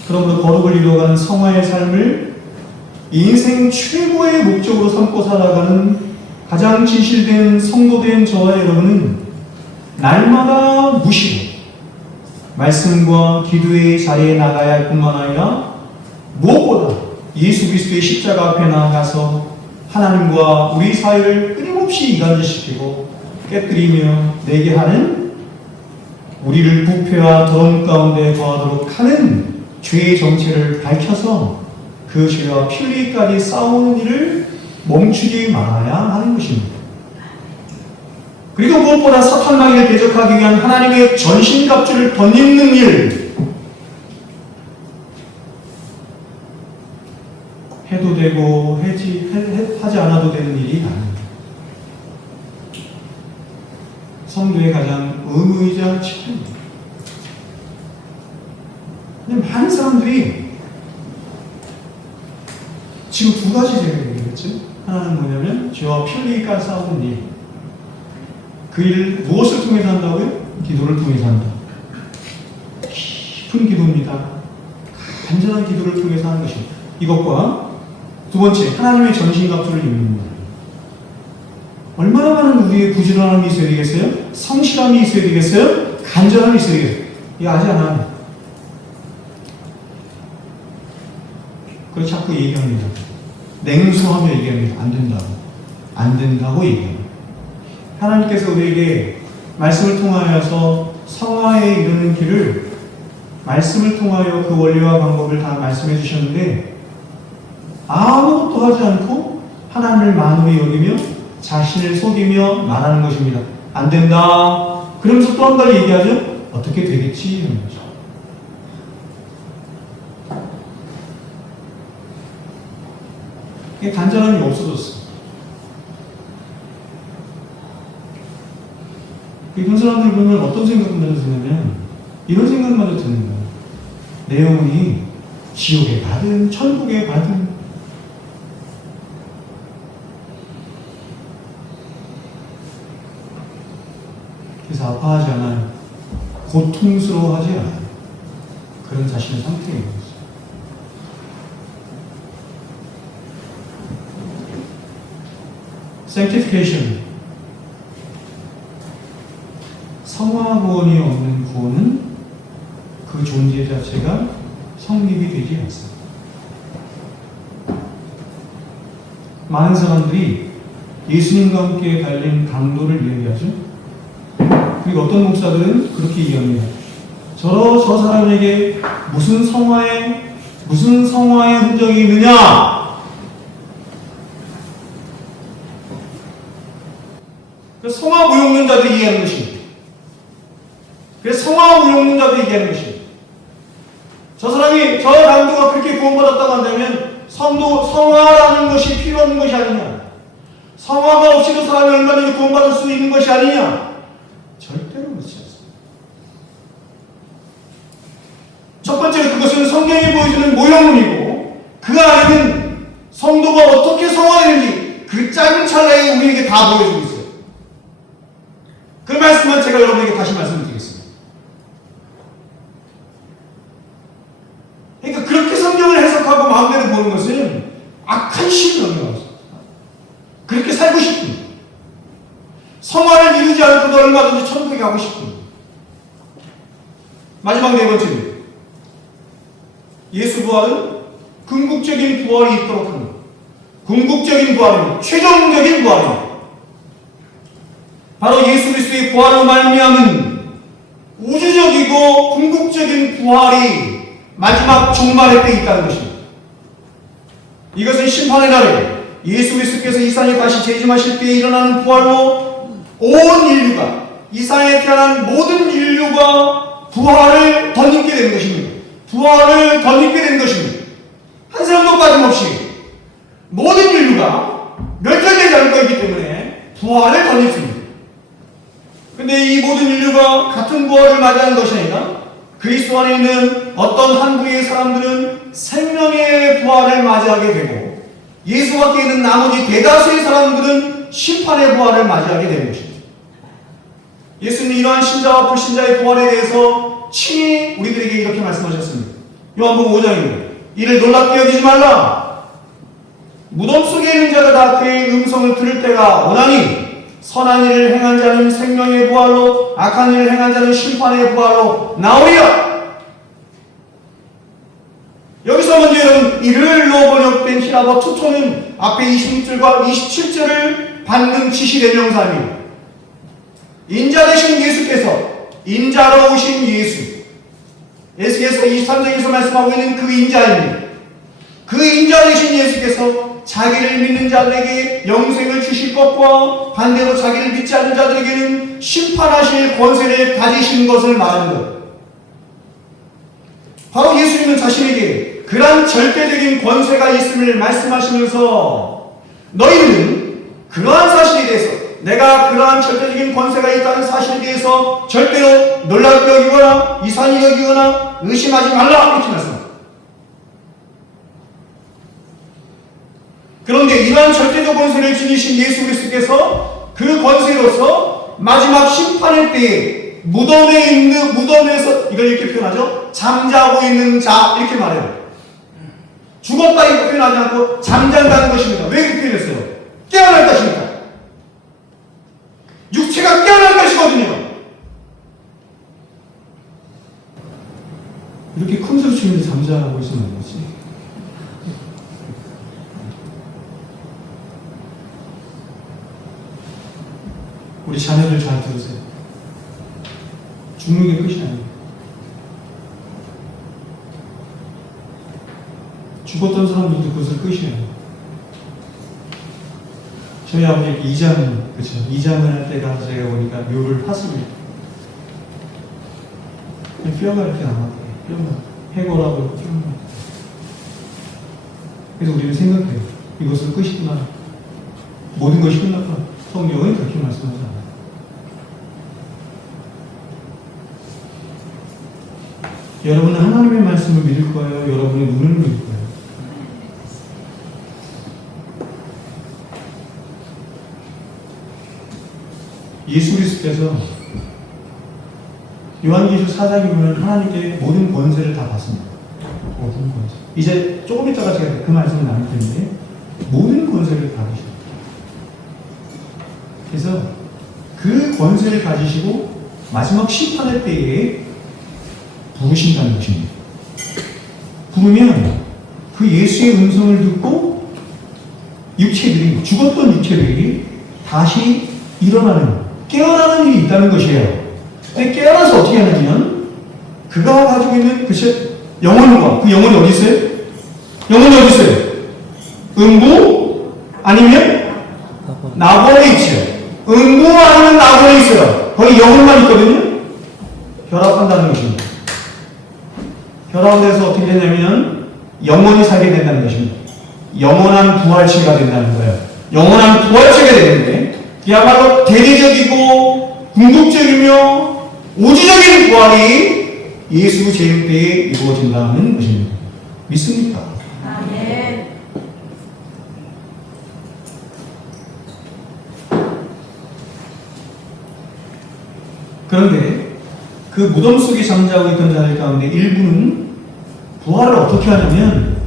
그러므로 거룩을 이루어가는 성화의 삶을 인생 최고의 목적으로 삼고 살아가는 가장 진실된 성도된 저와 여러분은 날마다 무시로 말씀과 기도의 자리에 나가야 할 뿐만 아니라 무엇보다 예수 그리스도의 십자가 앞에 나아가서 하나님과 우리 사이를 끊임없이 이간질시키고 깨뜨리며 내게 하는, 우리를 부패와 더러움 가운데 거하도록 하는 죄의 정체를 밝혀서 그 죄와 피 흘리기까지 싸우는 일을 멈추지 말아야 하는 것입니다. 그리고 무엇보다 사탄 마귀를 대적하기 위한 하나님의 전신갑주를 덧입는 일, 해도 되고 하지 않아도 되는 일이 아닙니다. 성도의 가장 의무이자 책임입니다. 근데 많은 사람들이 지금 두 가지 제가 얘기했죠. 하나는 뭐냐면 죄와 피 흘리기까지 싸우는 일. 그 일을 무엇을 통해서 한다고요? 기도를 통해서 한다. 깊은 기도입니다. 간절한 기도를 통해서 하는 것입니다. 이것과 두 번째, 하나님의 전신갑주를 입는 것. 얼마나 많은 우리의 부지런함이 있어야 되겠어요? 성실함이 있어야 되겠어요? 간절함이 있어야 되겠어요? 이거 아직 안 합니다. 그래서 자꾸 얘기합니다. 냉소하며 얘기합니다. 안 된다고. 안 된다고 얘기합니다. 하나님께서 우리에게 말씀을 통하여서 성화에 이르는 길을 말씀을 통하여 그 원리와 방법을 다 말씀해 주셨는데, 아무것도 하지 않고 하나님을 만으로 여기며 자신을 속이며 말하는 것입니다. 안 된다. 그러면서 또 한 가지 얘기하죠. 어떻게 되겠지? 이런 거죠. 이게 간절함이 없어졌어요. 이런 사람들 보면 어떤 생각마저 드냐면 이런 생각마저 드는 거예요. 내 영혼이 지옥에 가든 천국에 가든 그래서 아파하지 않아요. 고통스러워하지 않아요. 그런 자신의 상태에 있어요. Sanctification. 성화 구원이 없는 구원은 그 존재 자체가 성립이 되지 않습니다. 많은 사람들이 예수님과 함께 달린 강도를 이야기하죠. 그리고 어떤 목사들은 그렇게 이야기해요. 저 사람에게 무슨 성화의 흔적이 있느냐? 성화 무용론자들이 이해하는 것입니다. 그래서 성화 무용론자들이 얘기하는 것입니다. 저 사람이, 저 강도가 그렇게 구원받았다고 한다면 성화라는 것이 필요한 것이 아니냐? 성화가 없이도 사람이 얼마든지 구원받을 수 있는 것이 아니냐? 절대로 그렇지 않습니다. 첫 번째로 그것은 성경이 보여주는 모형론이고 그 안에는 성도가 어떻게 성화되는지 그 짧은 찰나에 우리에게 다 보여주고 있어요. 그 말씀은 제가 여러분에게 다시 말씀드리겠습니다. 그러니까 그렇게 성경을 해석하고 마음대로 보는 것은 악한 신령이라고 합니다. 그렇게 살고 싶습니다. 성화를 이루지 않고도 얼마든지 천국에 가고 싶습니다. 마지막 네 번째입니다. 예수 부활은 궁극적인 부활이 있도록 합니다. 궁극적인 부활입니다. 최종적인 부활입니다. 바로 예수 그리스도의 부활로 말미암은 우주적이고 궁극적인 부활이 마지막 종말의 때에 있다는 것입니다. 이것은 심판의 날에 예수 그리스도께서 이 땅에 다시 재림하실 때에 일어나는 부활로 온 인류가, 이 땅에 태어난 모든 인류가 부활을 덧입게 되는 것입니다. 부활을 덧입게 되는 것입니다. 한 사람도 빠짐없이 모든 인류가 멸절되지 않을 것이기 때문에 부활을 덧입습니다. 근데 이 모든 인류가 같은 부활을 맞이하는 것이 아니라 그리스도 안에 있는 어떤 한 부류의 사람들은 생명의 부활을 맞이하게 되고 예수 밖에 있는 나머지 대다수의 사람들은 심판의 부활을 맞이하게 되는 것입니다. 예수님은 이러한 신자와 불신자의 부활에 대해서 친히 우리들에게 이렇게 말씀하셨습니다. 요한복음 5장입니다. 이를 놀랍게 여기지 말라. 무덤 속에 있는 자가 다 그의 음성을 들을 때가 오나니 선한 일을 행한 자는 생명의 부활로 악한 일을 행한 자는 심판의 부활로 나오리라. 여기서 먼저 여러분 이를로 번역된 히라버 투토는 앞에 26절과 27절을 받는 지시대명사입니다. 인자 되신 예수께서 인자로 오신 예수께서 23장에서 말씀하고 있는 그 인자입니다. 그 인자 되신 예수께서 자기를 믿는 자들에게 영생을 주실 것과 반대로 자기를 믿지 않는 자들에게는 심판하실 권세를 가지신 것을 말하는 것. 바로 예수님은 자신에게 그러한 절대적인 권세가 있음을 말씀하시면서 너희는 그러한 사실에 대해서 내가 그러한 절대적인 권세가 있다는 사실에 대해서 절대로 놀랍게 여기거나 이상히 여기거나 의심하지 말라 이렇게 말씀합니다. 그런데 이러한 절대적 권세를 지니신 예수 그리스도께서 그 권세로서 마지막 심판의 때에 무덤에서 이걸 이렇게 표현하죠. 잠자고 있는 자 이렇게 말해요. 죽었다 이렇게 표현하지 않고 잠잔다는 것입니다. 왜 이렇게 표현했어요? 깨어날 것입니다. 육체가 깨어날 것이거든요. 이렇게 큰 소리 치면서 잠자고 있으면 안 되지. 우리 자녀들 잘 들으세요. 죽는 게 끝이 아니에요. 죽었던 사람들도 그것을 끝이에요. 저희 아버지 이장을 할 때가 제가 보니까 묘를 팠습니다. 뼈가 이렇게 남았대요. 뼈가 해고라고 이렇게 뼈가. 그래서 우리는 생각해요. 이것은 끝이구나. 모든 것이 끝났구나. 성경은 그렇게 말씀하지 않아요. 여러분은 하나님의 말씀을 믿을 거예요? 여러분의 눈을 믿을 거예요? 예수 그리스도께서 요한계시록 4장에 보면 하나님께 모든 권세를 다 받습니다. 모든 권세. 이제 조금 있다가 제가 그 말씀을 나눌 텐데 모든 권세를 받으십니다. 그래서 그 권세를 가지시고 마지막 심판의 때에 부르신다는 것입니다. 부르면 그 예수의 음성을 듣고 육체들이, 죽었던 육체들이 다시 일어나는, 깨어나는 일이 있다는 것이에요. 근데 깨어나서 어떻게 하냐면 그가 가지고 있는 그 영혼과, 그 영혼이 어디 있어요? 영혼이 어디 있어요? 음부 아니면 낙원에 있어요. 음부 아니면 낙원에 있어요. 거기 영혼만 있거든요. 결합한다는 것입니다. 결합돼서 어떻게 되냐면 영원히 살게 된다는 것입니다. 영원한 부활체가 된다는 거예요. 영원한 부활체가 되는데 그야말로 대리적이고 궁극적이며 우주적인 부활이 예수 재림 때에 이루어진다는 것입니다. 믿습니까? 아멘. 그런데 그 무덤 속에 잠자고 있던 자들 가운데 일부는 부활을 어떻게 하냐면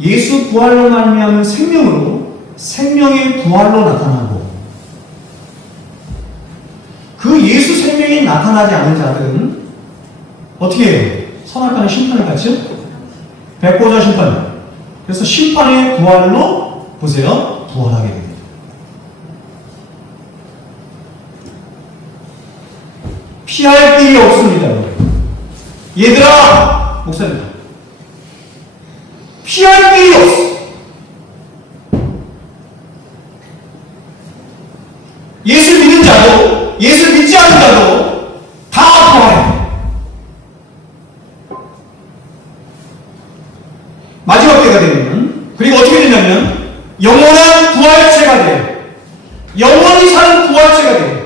예수 부활로 말미암은 생명으로 생명의 부활로 나타나고 그 예수 생명이 나타나지 않은 자들은 어떻게 해요? 선악과는 심판을 받죠? 백보자 심판. 그래서 심판의 부활로 보세요. 부활하게 됩니다. 피할 길이 없습니다. 얘들아! 목사님. 피할 길이 없어. 예수 믿는 자도, 예수 믿지 않는 자도 다 부활해. 마지막 때가 되면, 그리고 어떻게 되냐면, 영원한 부활체가 돼요. 영원히 사는 부활체가 돼요.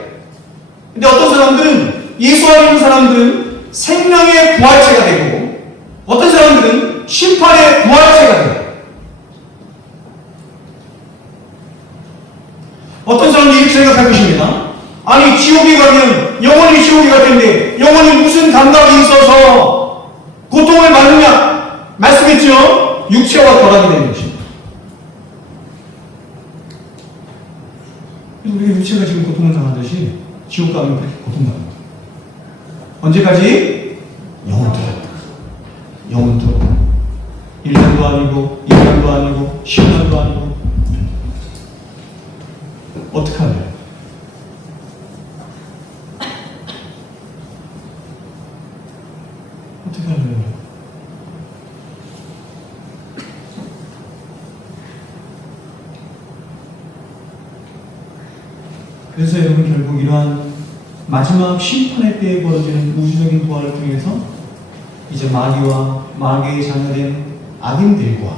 근데 어떤 사람들은, 예수 안에 있는 사람들은 생명의 부활체가 되고, 어떤 사람들은 심판의 부활체가 돼요. 어떤 사람들이 이렇게 생각할 것입니다. 아니, 지옥에 가면 영원히 지옥에 갈 텐데, 영원히 무슨 감각이 있어서 고통을 받느냐? 말씀했죠? 육체와 결합이 되는 것입니다. 그래서 우리가 육체가 지금 고통을 당하듯이 지옥 가면 그렇게 고통당합니다. 언제까지? 영원토록. 영원토록. 1년도 아니고 2년도 아니고 10년도 아니고 어떻게 하냐? 어떻게 하냐? 그래서 여러분 결국 이러한 마지막 심판의 때에 벌어지는 우주적인 부활을 통해서 이제 마귀와 마귀의 자녀된 악인들과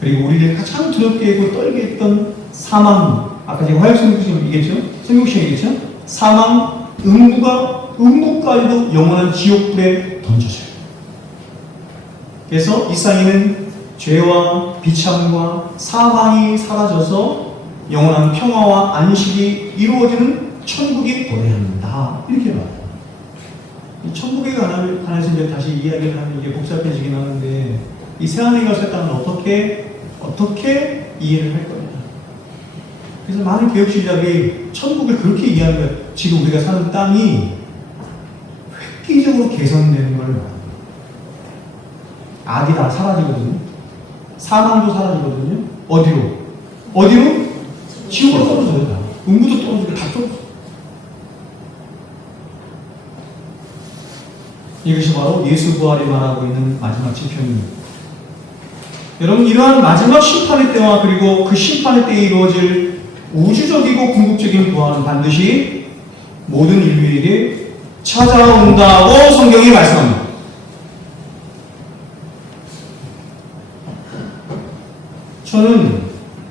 그리고 우리를 가장 두렵게 하고 떨게 했던 사망, 아까 제가 화역성경시험 얘기했죠? 성경시험 얘기했죠? 사망, 음부까지도 영원한 지옥불에 던져져요. 그래서 이 사이는 죄와 비참과 사망이 사라져서 영원한 평화와 안식이 이루어지는 천국이 도래합니다. 이렇게 말해요. 이 천국에 관해서 이제 다시 이야기를 하면 이게 복잡해지긴 하는데 이 새하늘에 갈 땅은 어떻게 이해를 할 거냐. 그래서 많은 개혁주의자들이 천국을 그렇게 이해하는 거예요. 지금 우리가 사는 땅이 획기적으로 개선되는 걸 말합니다. 악이 다 사라지거든요. 사망도 사라지거든요. 어디로? 지옥으로 떨어져요. 음부도 떨어지고 다 떨어져요. 이것이 바로 예수 부활이 말하고 있는 마지막 지평입니다. 여러분, 이러한 마지막 심판의 때와 그리고 그 심판의 때에 이루어질 우주적이고 궁극적인 부활은 반드시 모든 인류에게 찾아온다고 성경이 말씀합니다. 저는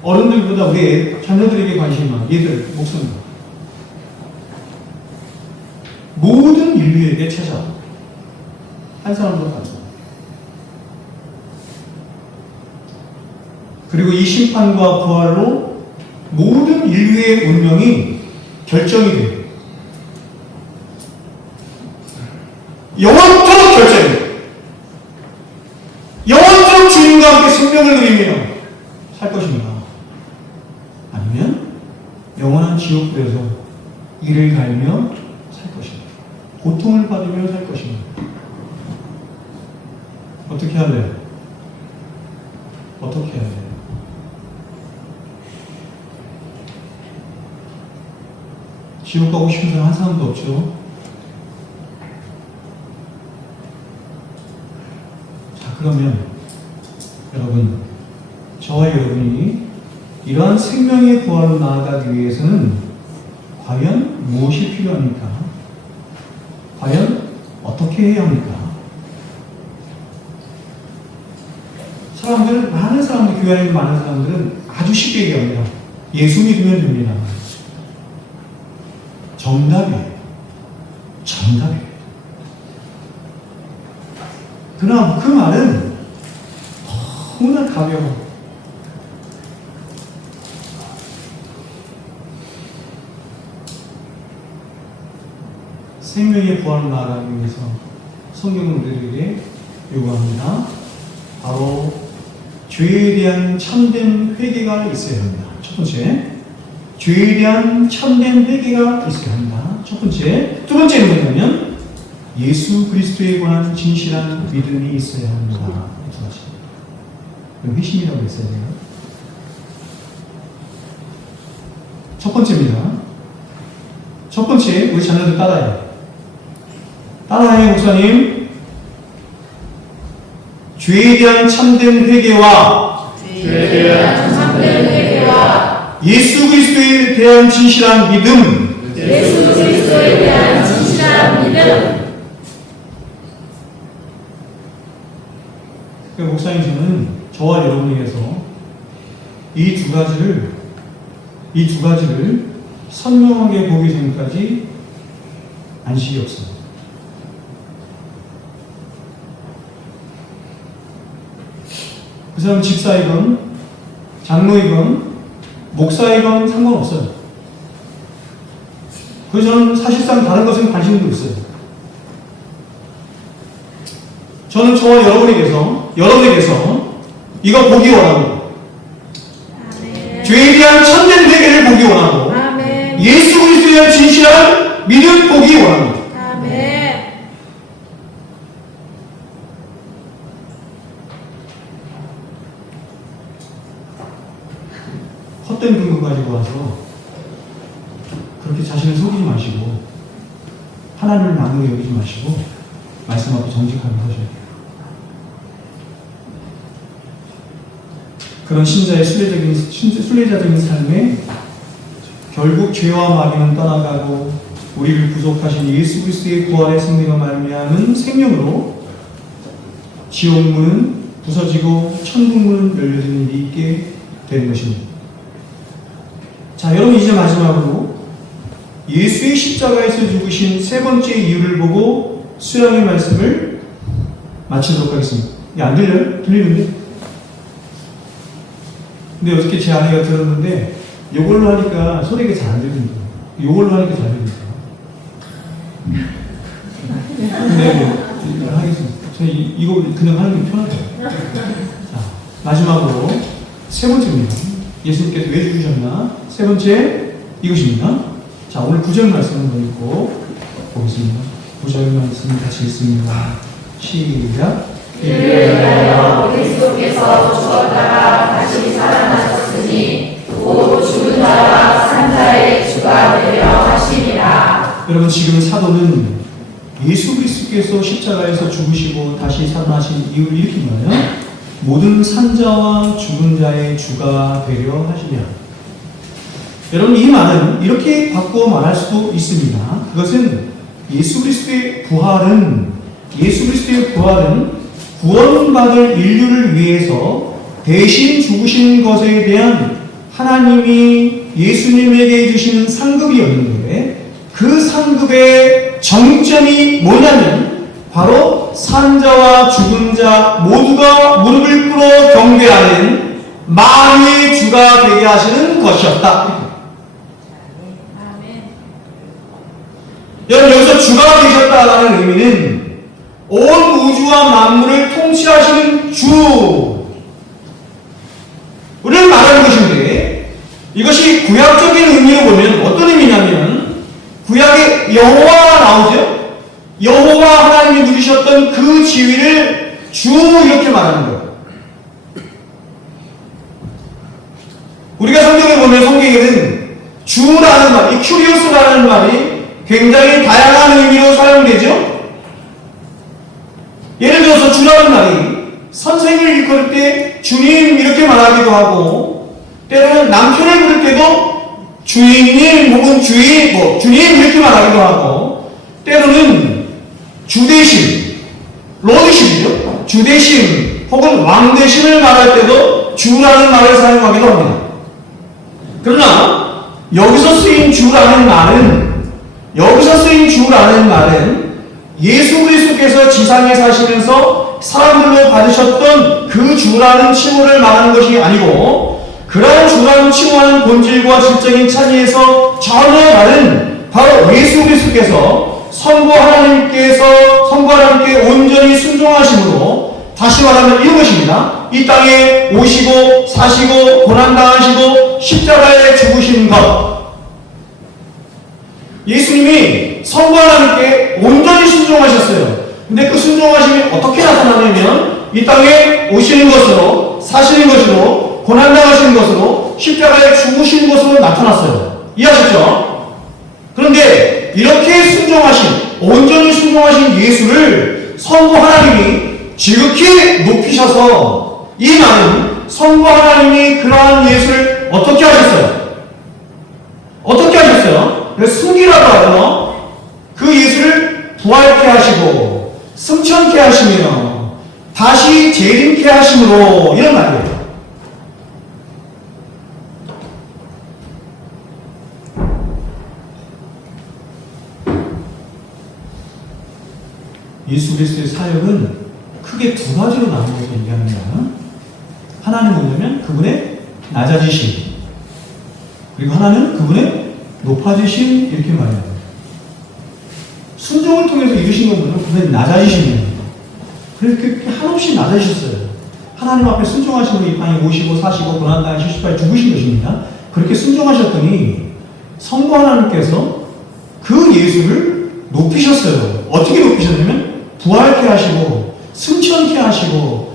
어른들보다 우리 자녀들에게 관심이 많아요. 얘들, 목사님. 모든 인류에게 찾아옵니다. 한 사람도 안 써. 그리고 이 심판과 부활로 모든 인류의 운명이 결정이 돼요. 영원토록 결정입니다. 영원토록 주님과 함께 생명을 누리며 살 것입니다. 아니면 영원한 지옥불에서 이를 갈며 살 것입니다. 고통을 받으며 살 것입니다. 어떻게 할래요? 어떻게 해야 돼요? 지옥 가고 싶은 사람 한 사람도 없죠? 자, 그러면 여러분, 저와 여러분이 이러한 생명의 부활로 나아가기 위해서는 과연 무엇이 필요합니까? 과연 어떻게 해야 합니까? 많은 사람들, 교회 안에 많은 사람들은 아주 쉽게 얘기합니다. 예수 믿으면 됩니다. 정답이에요. 정답이에요. 그러나 그 말은 너무나 가벼워. 생명의 부활을 나아가기 위해서 성경은 우리에게 요구합니다. 바로 죄에 대한 참된 회개가 있어야 합니다. 첫 번째, 죄에 대한 참된 회개가 있어야 합니다. 첫 번째. 두 번째는 뭐냐면 예수 그리스도에 관한 진실한 믿음이 있어야 합니다. 두 가지. 그럼 회심이라고 했어야 돼요. 첫 번째입니다. 첫 번째, 우리 자녀들 따라해요. 따라해요, 목사님. 죄에 대한 참된 회개와 예수 그리스도에 대한 진실한 믿음. 목사님, 저는 저와 여러분에게서 이 두 가지를 선명하게 보기 전까지 안식이 없습니다. 그 사람 집사이건 장로이건 목사이건 상관없어요. 그래서 저는 사실상 다른 것은 관심도 없어요. 저는 저와 여러분에게서 이거 보기 원합니다. 죄에 대한 참된 회개를 보기 원하고 예수 그리스도에 대한 진실한 믿음 보기 원합니다. 헛된 근거 가지고 와서 그렇게 자신을 속이지 마시고 하나님을 남으로 여기지 마시고 말씀 앞에 정직하게 하셔야 돼요. 그런 순례자적인 삶에 결국 죄와 마귀는 떠나가고 우리를 구속하신 예수 그리스도의 부활의 승리가 말미암은 생명으로 지옥문은 부서지고 천국문은 열려지는 일이 있게 되는 것입니다. 자, 여러분, 이제 마지막으로 예수의 십자가에서 죽으신 세 번째 이유를 보고 수양의 말씀을 마치도록 하겠습니다. 안 들려요? 들리는데? 근데 어저께 제 아내가 들었는데 이걸로 하니까 소리가 잘 안 들립니다. 이걸로 하니까 잘 들립니다. 네, 하겠습니다. 저희 이거 그냥 하는 게 편하죠. 자, 마지막으로 세 번째입니다. 예수님께서 왜 죽으셨나? 세 번째, 이것입니다. 자, 오늘 9절 말씀을 한번 읽고 보겠습니다. 9절 말씀 같이 읽습니다. 시작. 이를 위하여 그리스도께서 죽었다가 다시 살아나셨으니 곧 죽은 자와 산 자의 주가 되려 하시리라. 여러분, 지금 사도는 예수 그리스도께서 십자가에서 죽으시고 다시 살아나신 이유를 일으킨 거예요. 모든 산자와 죽은 자의 주가 되려 하시리라. 여러분, 이 말은 이렇게 바꾸어 말할 수도 있습니다. 그것은 예수 그리스도의 부활은 구원받을 인류를 위해서 대신 죽으신 것에 대한 하나님이 예수님에게 주신 상급이었는데, 그 상급의 정점이 뭐냐면 바로 산자와 죽은 자 모두가 무릎을 꿇어 경배하는 만유의 주가 되게 하시는 것이었다. 여러분, 여기서 주가 되셨다라는 의미는 온 우주와 만물을 통치하시는 주를 말하는 것인데, 이것이 구약적인 의미로 보면 어떤 의미냐면, 구약에 여호와 나오죠? 여호와 하나님이 누리셨던 그 지위를 주 이렇게 말하는 거예요. 우리가 성경에 보면 성경에는 주라는 말, 이 큐리오스라는 말이 굉장히 다양한 의미로 사용되죠. 예를 들어서 주라는 말이 선생을 일컬을 때 주님 이렇게 말하기도 하고, 때로는 남편을 부를 때도 주인님 혹은 주인, 주님 이렇게 말하기도 하고, 때로는 주대심, 로드심이죠. 주대심 혹은 왕대심을 말할 때도 주라는 말을 사용하기도 합니다. 그러나 여기서 쓰인 주라는 말은 예수 그리스도께서 지상에 사시면서 사람들로 받으셨던 그 주라는 칭호를 말하는 것이 아니고, 그러한 주라는 칭호하는 본질과 질적인 차이에서 전혀 다른 바로 예수 그리스도께서 성부 하나님께 온전히 순종하심으로, 다시 말하면 이런 것입니다. 이 땅에 오시고 사시고 고난당하시고 십자가에 죽으신 것, 예수님이 성부 하나님께 온전히 순종하셨어요. 근데 그 순종하심이 어떻게 나타나냐면, 이 땅에 오시는 것으로, 사시는 것으로, 고난당하시는 것으로, 십자가에 죽으시는 것으로 나타났어요. 이해하셨죠? 그런데 이렇게 온전히 순종하신 예수를 성부 하나님이 지극히 높이셔서, 이 말은 성부 하나님이 그러한 예수를 어떻게 하셨어요? 승기라고 하죠. 그 예수를 부활케 하시고 승천케 하시며 다시 재림케 하심으로, 이런 말이에요. 예수 그리스도의 사역은 크게 두 가지로 나누어서 얘기합니다. 하나는 뭐냐면 그분의 낮아지심, 그리고 하나는 그분의 높아지심, 이렇게 말합니다. 순종을 통해서 이루신 것은 그분의 낮아지심입니다. 그래서 그렇게 한없이 낮아지셨어요. 하나님 앞에 순종하시고 이 땅에 오시고 사시고 고난당하시고 십자가에 죽으신 것입니다. 그렇게 순종하셨더니 성부 하나님께서 그 예수를 높이셨어요. 어떻게 높이셨냐면 부활케 하시고 승천케 하시고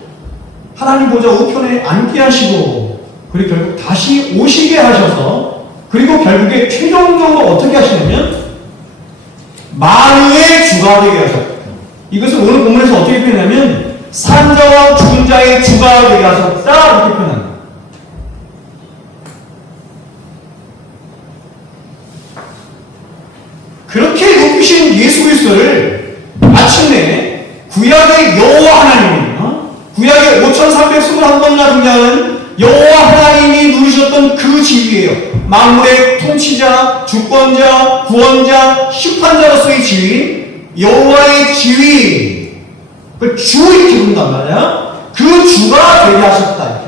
하나님 보좌 우편에 앉게 하시고, 그리고 결국 다시 오시게 하셔서, 그리고 결국에 최종적으로 어떻게 하시냐면 만유의 주가 되게 하셨다. 이것을 오늘 본문에서 어떻게 표현하냐면 산자와 죽은 자의 주가 되게 하셨다, 이렇게 표현합니다. 그렇게 높이신 예수 그리스도를 마침내 구약의 여호와 하나님, 구약의 5321번이나 등장하는 여호와 하나님이 누리셨던 그 지위예요. 만물의 통치자, 주권자, 구원자, 심판자로서의 지위, 여호와의 지위, 그 주 이렇게 부른단 말이야. 그 주가 되게 하셨다, 이렇게.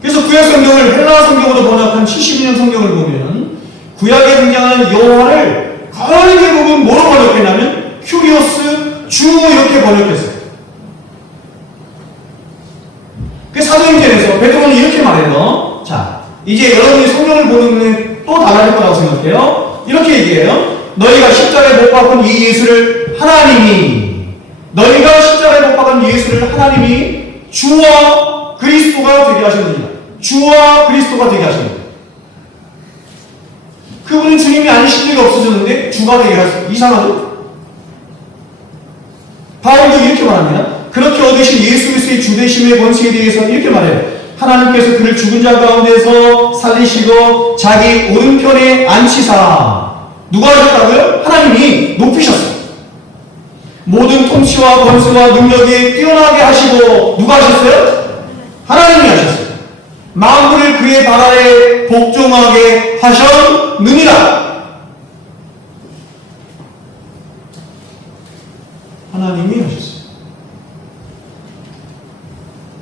그래서 구약 성경을 헬라어 성경으로 번역한 72년 성경을 보면 구약에 등장하는 여호와를 거의 대부분 뭐로 번역했냐면 큐리오스, 주, 이렇게 번역했어요. 그 사도행전에서 베드로는 이렇게 말해요. 자, 이제 여러분이 성경을 보는 또 달라질 거라고 생각해요. 이렇게 얘기해요. 너희가 십자가에 못 박은 이 예수를 하나님이 주와 그리스도가 되게 하셨느니라. 주와 그리스도가 되게 하셨느니라. 그분은 주님이 아니신 적이 없어졌는데 주가 되게 하셨어요. 이상하죠? 바울도 이렇게 말합니다. 그렇게 얻으신 예수 그리스도의 주되심의 권세에 대해서 이렇게 말해요. 하나님께서 그를 죽은 자 가운데서 살리시고 자기 오른편에 앉히사. 누가 하셨다고요? 하나님이 높이셨어요. 모든 통치와 권세와 능력이 뛰어나게 하시고, 누가 하셨어요? 하나님이 하셨어요. 만물을 그의 발 아래 복종하게 하셨느니라. 하나님이 하셨어요.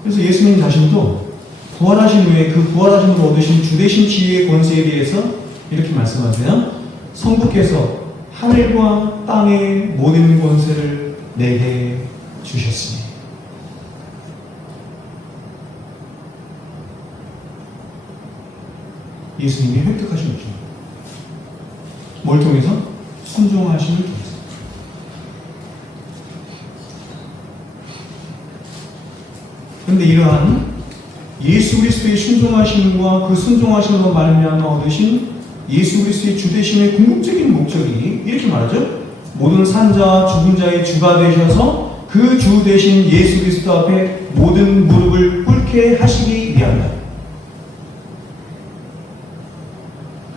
그래서 예수님 자신도 부활하신 후에 그 부활하심으로 얻으신 주되신 지위의 권세에 대해서 이렇게 말씀하세요. 성부께서 하늘과 땅의 모든 권세를 내게 주셨으니. 예수님이 획득하신 거죠. 뭘 통해서? 순종하심을 통해서. 그런데 이러한 예수 그리스도의 순종하심과 그 순종하심으로 말미암아 얻으신 예수 그리스도의 주되심의 궁극적인 목적이 이렇게 말하죠. 모든 산자 죽은 자의 주가 되셔서 그 주 되신 예수 그리스도 앞에 모든 무릎을 꿇게 하시기 위함이다.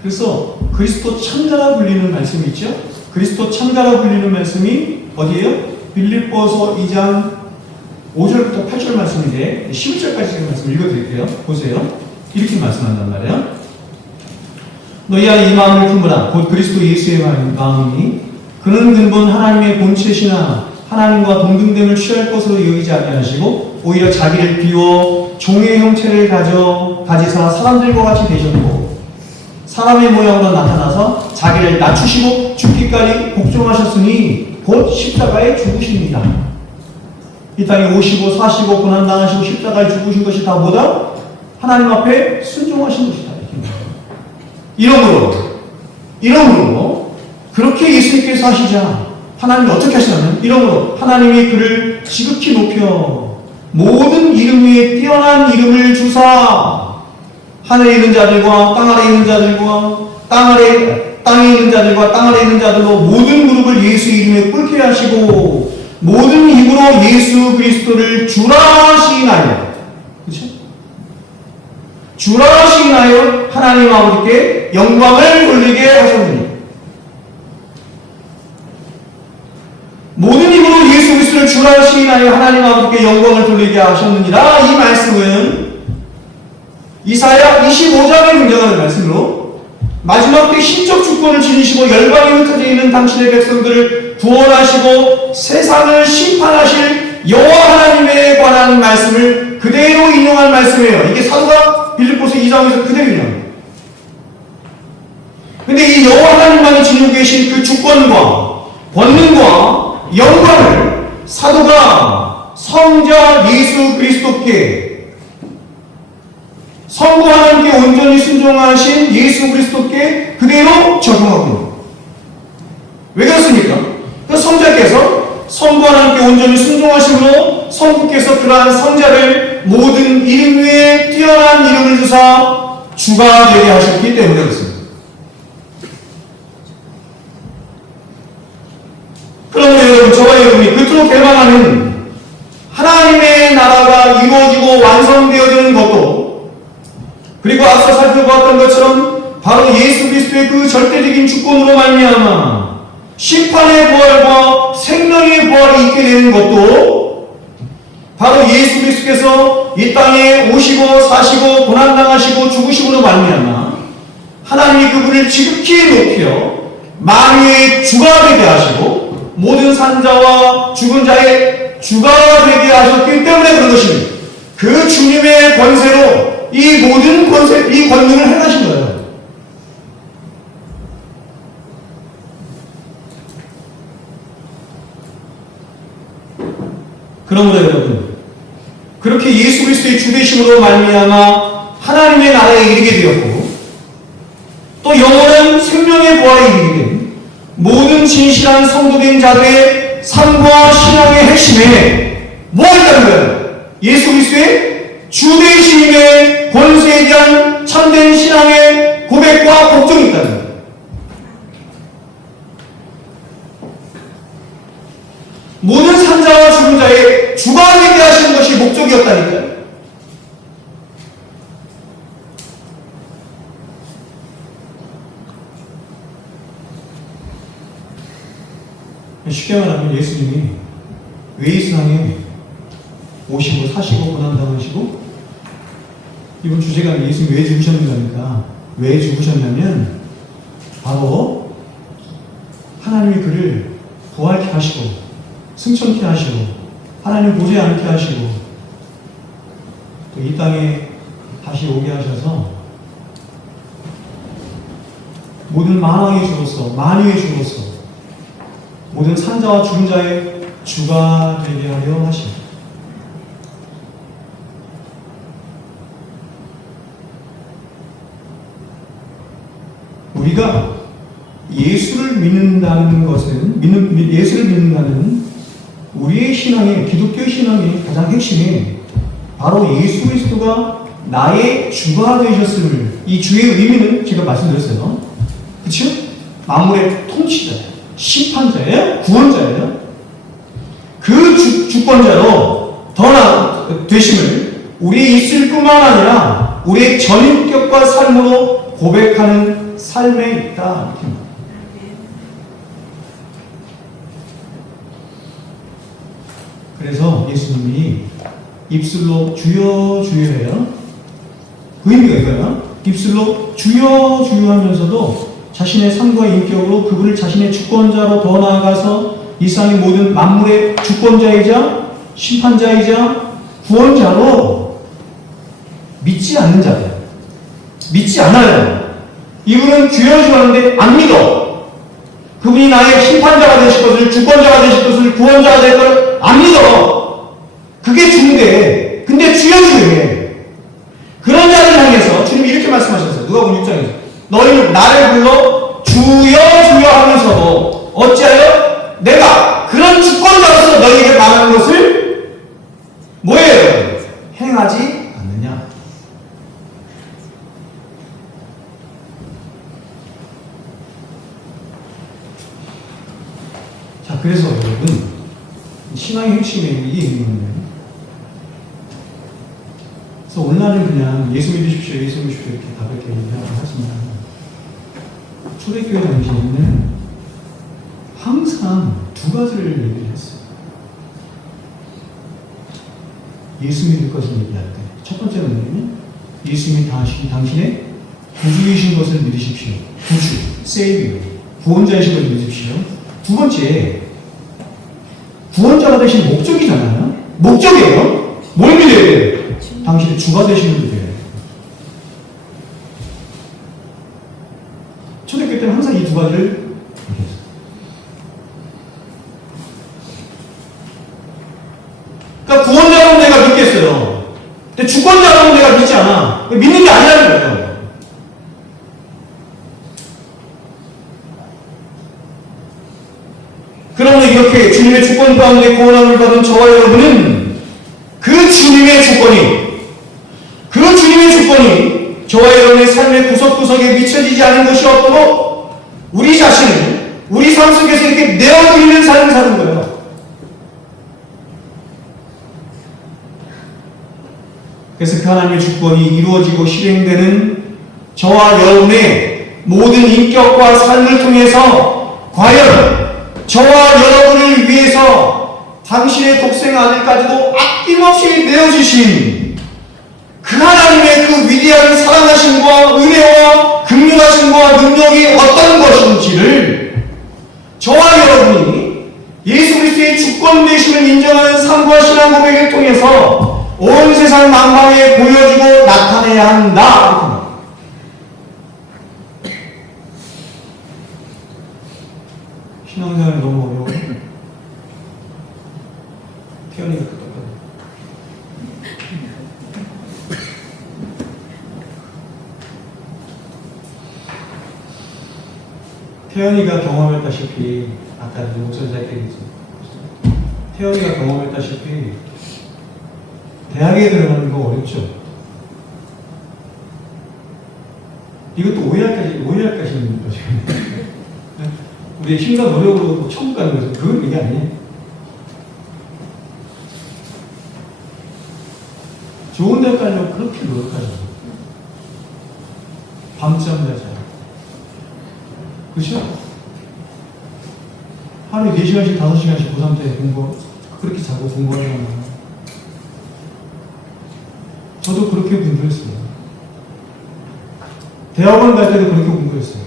그래서 그리스도 참자라 불리는 말씀이 있죠. 그리스도 참자라 불리는 말씀이 어디예요? 빌립보서 2장 5절부터 8절 말씀인데 11절까지 말씀 읽어드릴게요. 보세요. 이렇게 말씀한단 말이에요. 너희 안에 이 마음을 품으라. 곧 그리스도 예수의 마음이니 그는 근본 하나님의 본체시나 하나님과 동등됨을 취할 것으로 여기지 아니하시고 오히려 자기를 비워 종의 형체를 가지사 사람들과 같이 되셨고 사람의 모양으로 나타나서 자기를 낮추시고 죽기까지 복종하셨으니 곧 십자가에 죽으십니다. 이 땅에 오시고 사시고 고난당하시고 십자가에 죽으신 것이 다 뭐다? 하나님 앞에 순종하신 것이다. 이러므로 그렇게 예수님께서 하시자 하나님이 어떻게 하시냐면 이러므로 하나님이 그를 지극히 높여 모든 이름 위에 뛰어난 이름을 주사 하늘에 있는 자들과 땅 아래에 있는 자들과 땅에 있는 자들과 땅 아래에 있는 자들로 모든 무릎을 예수 이름에 꿇게 하시고 모든 입으로 예수 그리스도를 주라 시인하여, 그렇죠? 주라 시인하여 하나님 아버지께 영광을 돌리게 하셨느니 모든 입으로 예수 그리스도를 주라 시인하여 하나님 아버지께 영광을 돌리게 하셨느니라. 이 말씀은 이사야 25장에 등장하는 말씀으로 마지막 때 신적 주권을 지니시고 열방에 흩어져 있는 당신의 백성들을 구원하시고 세상을 심판하실 여호와 하나님에 관한 말씀을 그대로 인용한 말씀이에요. 이게 사도가 빌립보서 2장에서 그대로 인용합니다. 근데 이 여호와 하나님만이 지니고 계신 그 주권과 권능과 영광을 사도가 성자 예수 그리스도께 성부 하나님께 온전히 순종하신 예수 그리스도께 그대로 적용하고 왜 그렇습니까? 그 성자께서 성부 하나님께 온전히 순종하심으로 성부께서 그러한 성자를 모든 이름 위에 뛰어난 이름을 주사 주가 되게 하셨기 때문에 그렇습니다. 그러면 여러분, 저와 여러분이 그토록 대망하는 하나님의 나라가 이루어지고 완성되어지는 것도 그리고 앞서 살펴보았던 것처럼 바로 예수 그리스도의 그 절대적인 주권으로 말미암아 심판의 부활과 생명의 부활이 있게 되는 것도 바로 예수 그리스도께서 이 땅에 오시고 사시고 고난당하시고 죽으심으로 말미암아 하나님이 그분을 지극히 높여 만유의 주가 되게 하시고 모든 산자와 죽은 자의 주가 되게 하셨기 때문에 그런 것입니다. 그 주님의 권세로 이 모든 권세, 이 권능을 행하신 거예요. 그러므로 여러분, 그렇게 예수 그리스도의 주되심으로 말미암아 하나님의 나라에 이르게 되었고 또 영원한 생명의 부활에 이르게 된 모든 진실한 성도된 자들의 삶과 신앙의 핵심에 뭐가 있다는 거예요? 예수 그리스도의 주되심의 권세에 대한 참된 신앙의 고백과 복종이 있다는 거예요. 모든 산자와 죽은 자의 주가 되게 하시는 것이 목적이었다니까요. 쉽게 말하면 예수님이 왜 이 세상에 오시고 사시고 고난당하시고 이번 주제가 예수님이 왜 죽으셨는가? 왜 죽으셨냐면 바로 하나님이 그를 부활케 하시고 승천케 하시고 하나님 보지 않게 하시고 또 이 땅에 다시 오게 하셔서 모든 만왕의 주로서 만유의 주로서 모든 산자와 죽은 자의 주가 되게 하려 하십니다. 우리가 예수를 믿는다는 것은 예수를 믿는다는 우리의 신앙의 기독교 신앙의 가장 핵심이 바로 예수 그리스도가 나의 주가 되셨음을 이 주의 의미는 제가 말씀드렸어요. 그렇죠? 만물의 통치자예요. 심판자예요. 구원자예요. 그 주권자로 더 되심을 우리의 입술 뿐만 아니라 우리의 전인격과 삶으로 고백하는 삶에 있다. 이렇게. 그래서 예수님이 입술로 주여 주여 해요. 그 의미가 이거예요. 입술로 주여 주여 하면서도 자신의 삶과 인격으로 그분을 자신의 주권자로 더 나아가서 이 세상의 모든 만물의 주권자이자 심판자이자 구원자로 믿지 않는 자들, 믿지 않아요. 이분은 주여 주여 하는데 안 믿어. 그분이 나의 심판자가 되실 것을, 주권자가 되실 것을, 구원자가 될 것을 안 믿어. 그게 주인데, 근데 주여 주여. 그런 자를 향해서 주님이 이렇게 말씀하셨어요. 누가복음 6장에서 너희는 나를 불러 주여 주여 하면서도 어찌하여 내가 그런 주권자로서 너희에게 말하는 것을 뭐예요? 행하지 않느냐. 자, 그래서 여러분 신앙의 핵심에 이게 있는 건데, 그래서 오늘날은 그냥 예수 믿으십시오, 예수 믿으십시오 이렇게 가볍게 얘기하지만 초대교회 당시에는 항상 두 가지를 얘기를 했어요. 예수 믿을 것을 얘기할 때 첫 번째는 예수님이 당신의 구주이신 것을 믿으십시오. 구주, 세이비어, 구원자이신 것을 믿으십시오. 두 번째, 구원자가 되신 목적이잖아요. 목적이에요. 뭘 믿어야 돼요? 당신의 주가 되시는 분이에요. 초대교회 때는 항상 이 두 가지를 얘기했어요. 그러니까 구원자로는 내가 믿겠어요. 근데 주권자로는 내가 믿지 않아. 믿는 게 아니라는 거예요. 그러면 이렇게 주님의 주권 가운데 구원함을 받은 저와 여러분은 그 주님의 주권이 저와 여러분의 삶의 구석구석에 미쳐지지 않은 것이 없도록 우리 자신을 우리 삶 속에서 이렇게 내어드리는 삶을 사는 거예요. 그래서 그 하나님의 주권이 이루어지고 실행되는 저와 여러분의 모든 인격과 삶을 통해서 과연 저와 여러분을 위해서 당신의 독생 아들까지도 아낌없이 내어주신 그 하나님의 그 위대한 사랑하심과 은혜와 긍휼하심과 능력이 어떤 것인지를 저와 여러분이 예수 그리스도의 주권 되심을 인정하는 삶과 신앙 고백을 통해서 온 세상 만방에 보여주고 나타내야 한다. 신앙생활이 너무 어려워. 태연이가 똑똑하네. 태연이가 경험했다시피 아까 목소리 잘 얘기했죠. 태연이가 경험했다시피 대학에 들어가는 거 어렵죠. 이것도 오해할 것인 거죠. 우리의 힘과 노력으로 천국 가는 거죠. 그건 이게 아니에요. 좋은 데 가려고 그렇게 노력하죠. 밤잠 자자. 그렇죠? 하루에 4시간씩 5시간씩 고3 때 그렇게 자고 공부하잖아요. 저도 그렇게 공부했어요. 대학원 갈 때도 그렇게 공부했어요.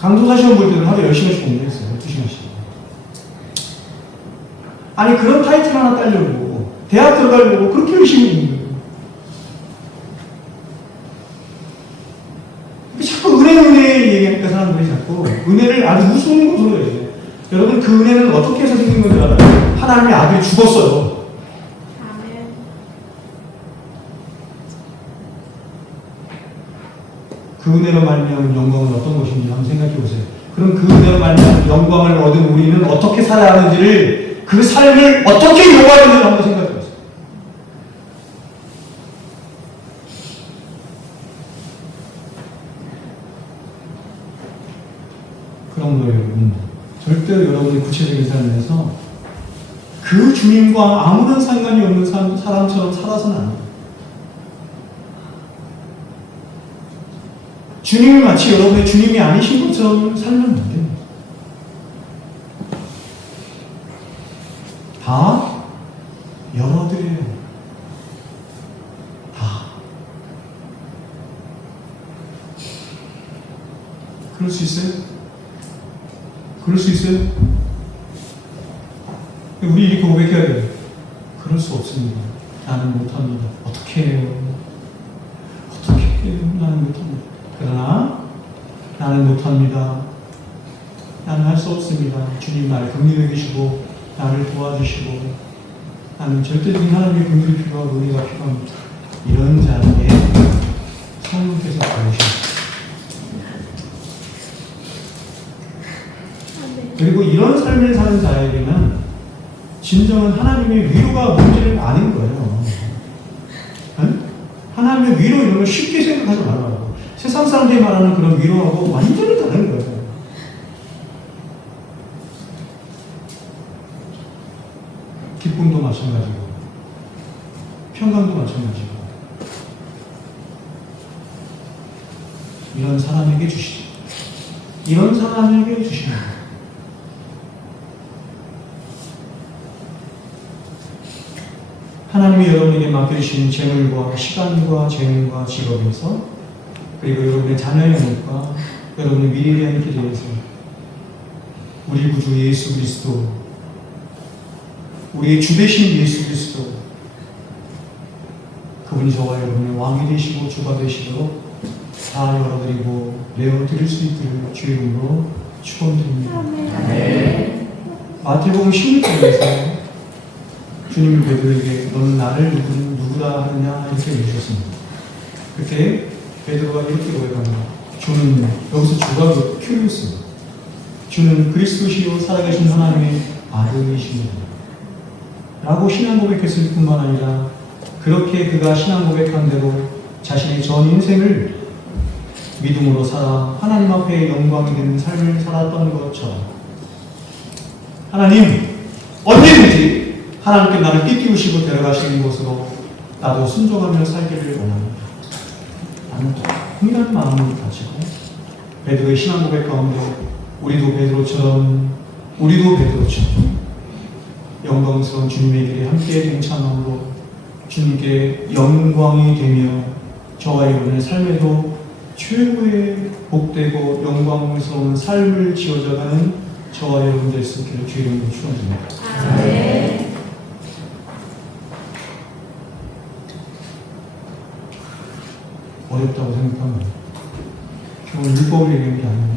강조사 시험 볼 때도 하루에 10시간씩 공부했어요. 12시간씩. 아니 그런 타이틀 하나 따려고 대학 들어가려고 그렇게 열심히 있는 거예요. 자꾸 은혜 얘기하니까 사람들이 자꾸 은혜를 아주 우스운 것으로 해요. 여러분 그 은혜는 어떻게 해서 생긴 건지 알아요? 하나님의 아들이 죽었어요. 그 은혜로 말미암은 영광은 어떤 것인지 한번 생각해 보세요. 그럼 그 은혜로 말미암은 영광을 얻은 우리는 어떻게 살아야 하는지를, 그 삶을 어떻게 요구하는지를 한번 생각해 보세요. 그런 거예요, 여러분. 절대로 여러분의 구체적인 삶에서 그 주님과 아무런 상관이 없는 사람처럼 살아서는 안 돼요. 주님이 마치 여러분의 주님이 아니신 것처럼 살면 안 돼요. 다 열어드려요. 다. 그럴 수 있어요? 그럴 수 있어요? 우리 이렇게 고백해야 돼요. 그럴 수 없습니다. 나는 못합니다. 어떻게 해요? 어떻게 해요? 나는 못합니다. 그러나 나는 못합니다. 나는 할 수 없습니다. 주님 나를 긍휼히 여기시고 나를 도와주시고 나는 절대적인 하나님의 긍휼이 필요하고 은혜가 필요합니다. 이런 자에게 성령께서 부르십니다. 그리고 이런 삶을 사는 자에게는 진정한 하나님의 위로가 뭔지를 아는 거예요. 네? 하나님의 위로 이런 걸 쉽게 생각하지 말아요. 세상 사람들이 말하는 그런 위로하고 완전히 다른 거예요. 기쁨도 마찬가지고 평강도 마찬가지고 이런 사람에게 주시죠. 이런 사람에게 주시는 거예요. 하나님이 여러분에게 맡겨주신 재물과 시간과 재능과 직업에서, 그리고 여러분의 자녀의 영역과 여러분의 미래에 대한 기대에서 우리 구주 예수 그리스도, 우리의 주 되신 예수 그리스도, 그분이 저와 여러분의 왕이 되시고 주가 되시도록 다 열어드리고 내어드릴 수 있기를 주의 이름으로 축원드립니다. 마태복음 16장에서 주님이 베드로에게 너는 나를 누구라 하느냐 이렇게 물으셨습니다. 그때 베드로가 이렇게 고백합니다. 주는, 여기서 주가 큐리우스입니다. 주는 그리스도시요 살아계신 하나님의 아들이십니다. 라고 신앙 고백했을 뿐만 아니라 그렇게 그가 신앙 고백한 대로 자신의 전 인생을 믿음으로 살아 하나님 앞에 영광이 되는 삶을 살았던 것처럼 하나님 언제든지 하나님께 나를 띠띠우시고 데려가시는 곳으로 나도 순종하며 살기를 원합니다. 나는 동일한 마음을 가지고 베드로의 신앙 고백 가운데 우리도 베드로처럼 영광스러운 주님의 길에 함께 동참함으로 주님께 영광이 되며 저와 여러분의 삶에도 최고의 복되고 영광스러운 삶을 지어져가는 저와 여러분 될 수 있기를 주의 이름으로 축원드립니다. 아멘. 어렵다고 생각하면 결국 율법을 얘기하는 게 아니에요.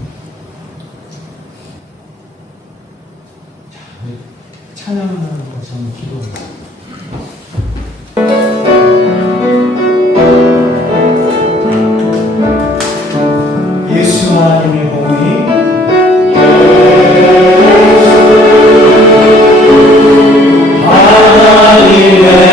자, 찬양하는 것을 한번 기도하겠습니다. 예수 하나님의 복이 Yeah.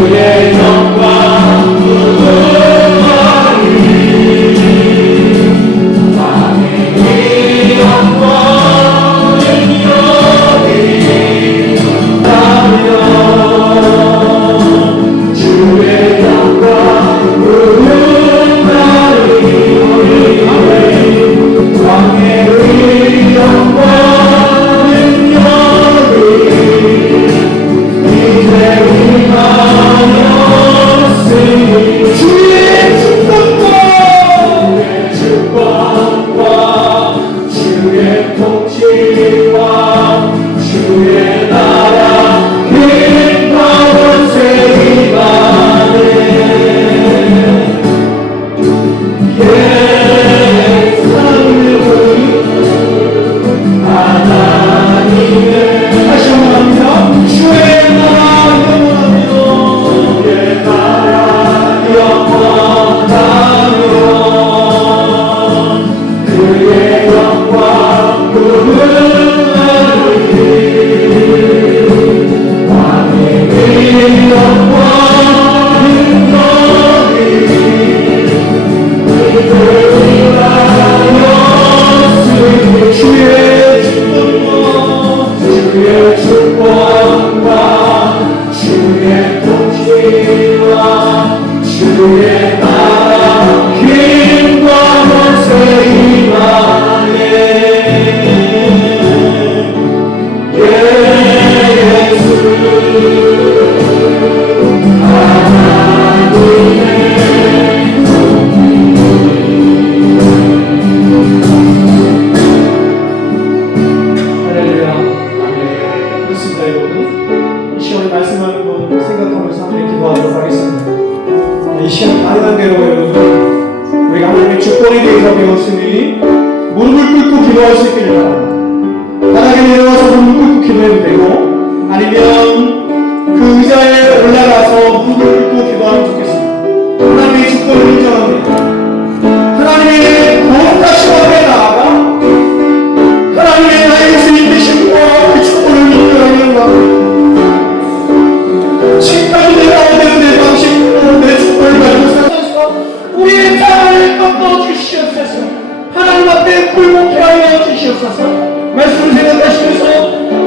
주의 기도하겠습니다. 이 시간 가능한 대로 여러분 우리가 하나님의 주권에 대해서 배웠으니 무릎을 꿇고 기도할 수 있기를 바랍니다. 바닥에 내려와서 무릎을 꿇고 기도해도 되고 아니면 그 의자에 올라가서 무릎을 꿇고 기도하면 좋겠습니다. 하나님의 주권을 인정합니다. 하나님의 거룩하신 앞에 나아가 하나님의 나의 주님 되신 그 주권을 인정하는 것 지금까지 내가 오늘 내 방식으로 내 주권을 가지고 살아서 우리의 자아를 꺾어 주시옵소서. 하나님 앞에 굴복해 하여 주시옵소서. 말씀을 생각하시면서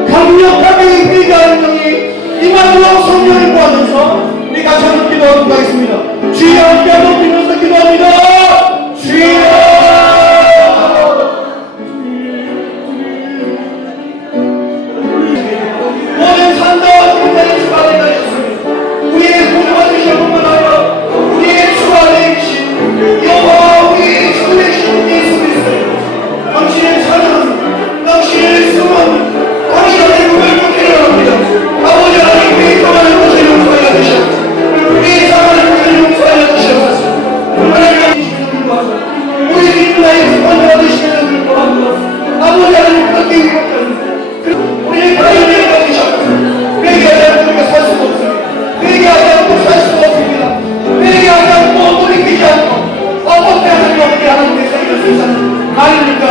강력하게 회개하는 영이 임하도록 성령을 구하면서 우리 같이 한번 기도하도록 하겠습니다. 주여 함께 높이면서 기도합니다. 주여 모든 산다와 군대를 주관하셨습니다. 우리의 구주가 되시는 뿐만 아니라 우리의 주가 되신 여호와 우리의 주 되신 예수 그리스도 당신의 사랑 당신의 수원 당신의 꿈을 쫓기를 합니다. 아버지 하나님 우리의 평안을 것을 용서하여 주시옵소서. 우리의 사랑을 것을 용서하여 주시옵소서. 하나님 우리 믿음의 주권자가 되시는 불구하고 아버지 하나님 그렇게 이룩합니다. 우리의 가인을 받으셨고 회개하지 않고 우리가 살 수가 없습니다. 회개하지 않고 살 수가 없습니다. 회개하지 않고 돌이키지 않고 어떻게 하나님 어떻게 하나님께서 이럴 수 있었습니까? 아닙니까?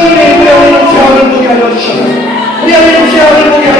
주님의 우리 하나님 죄악을 보게 하여 주셔서 우리 하나님 죄악을 보게 하여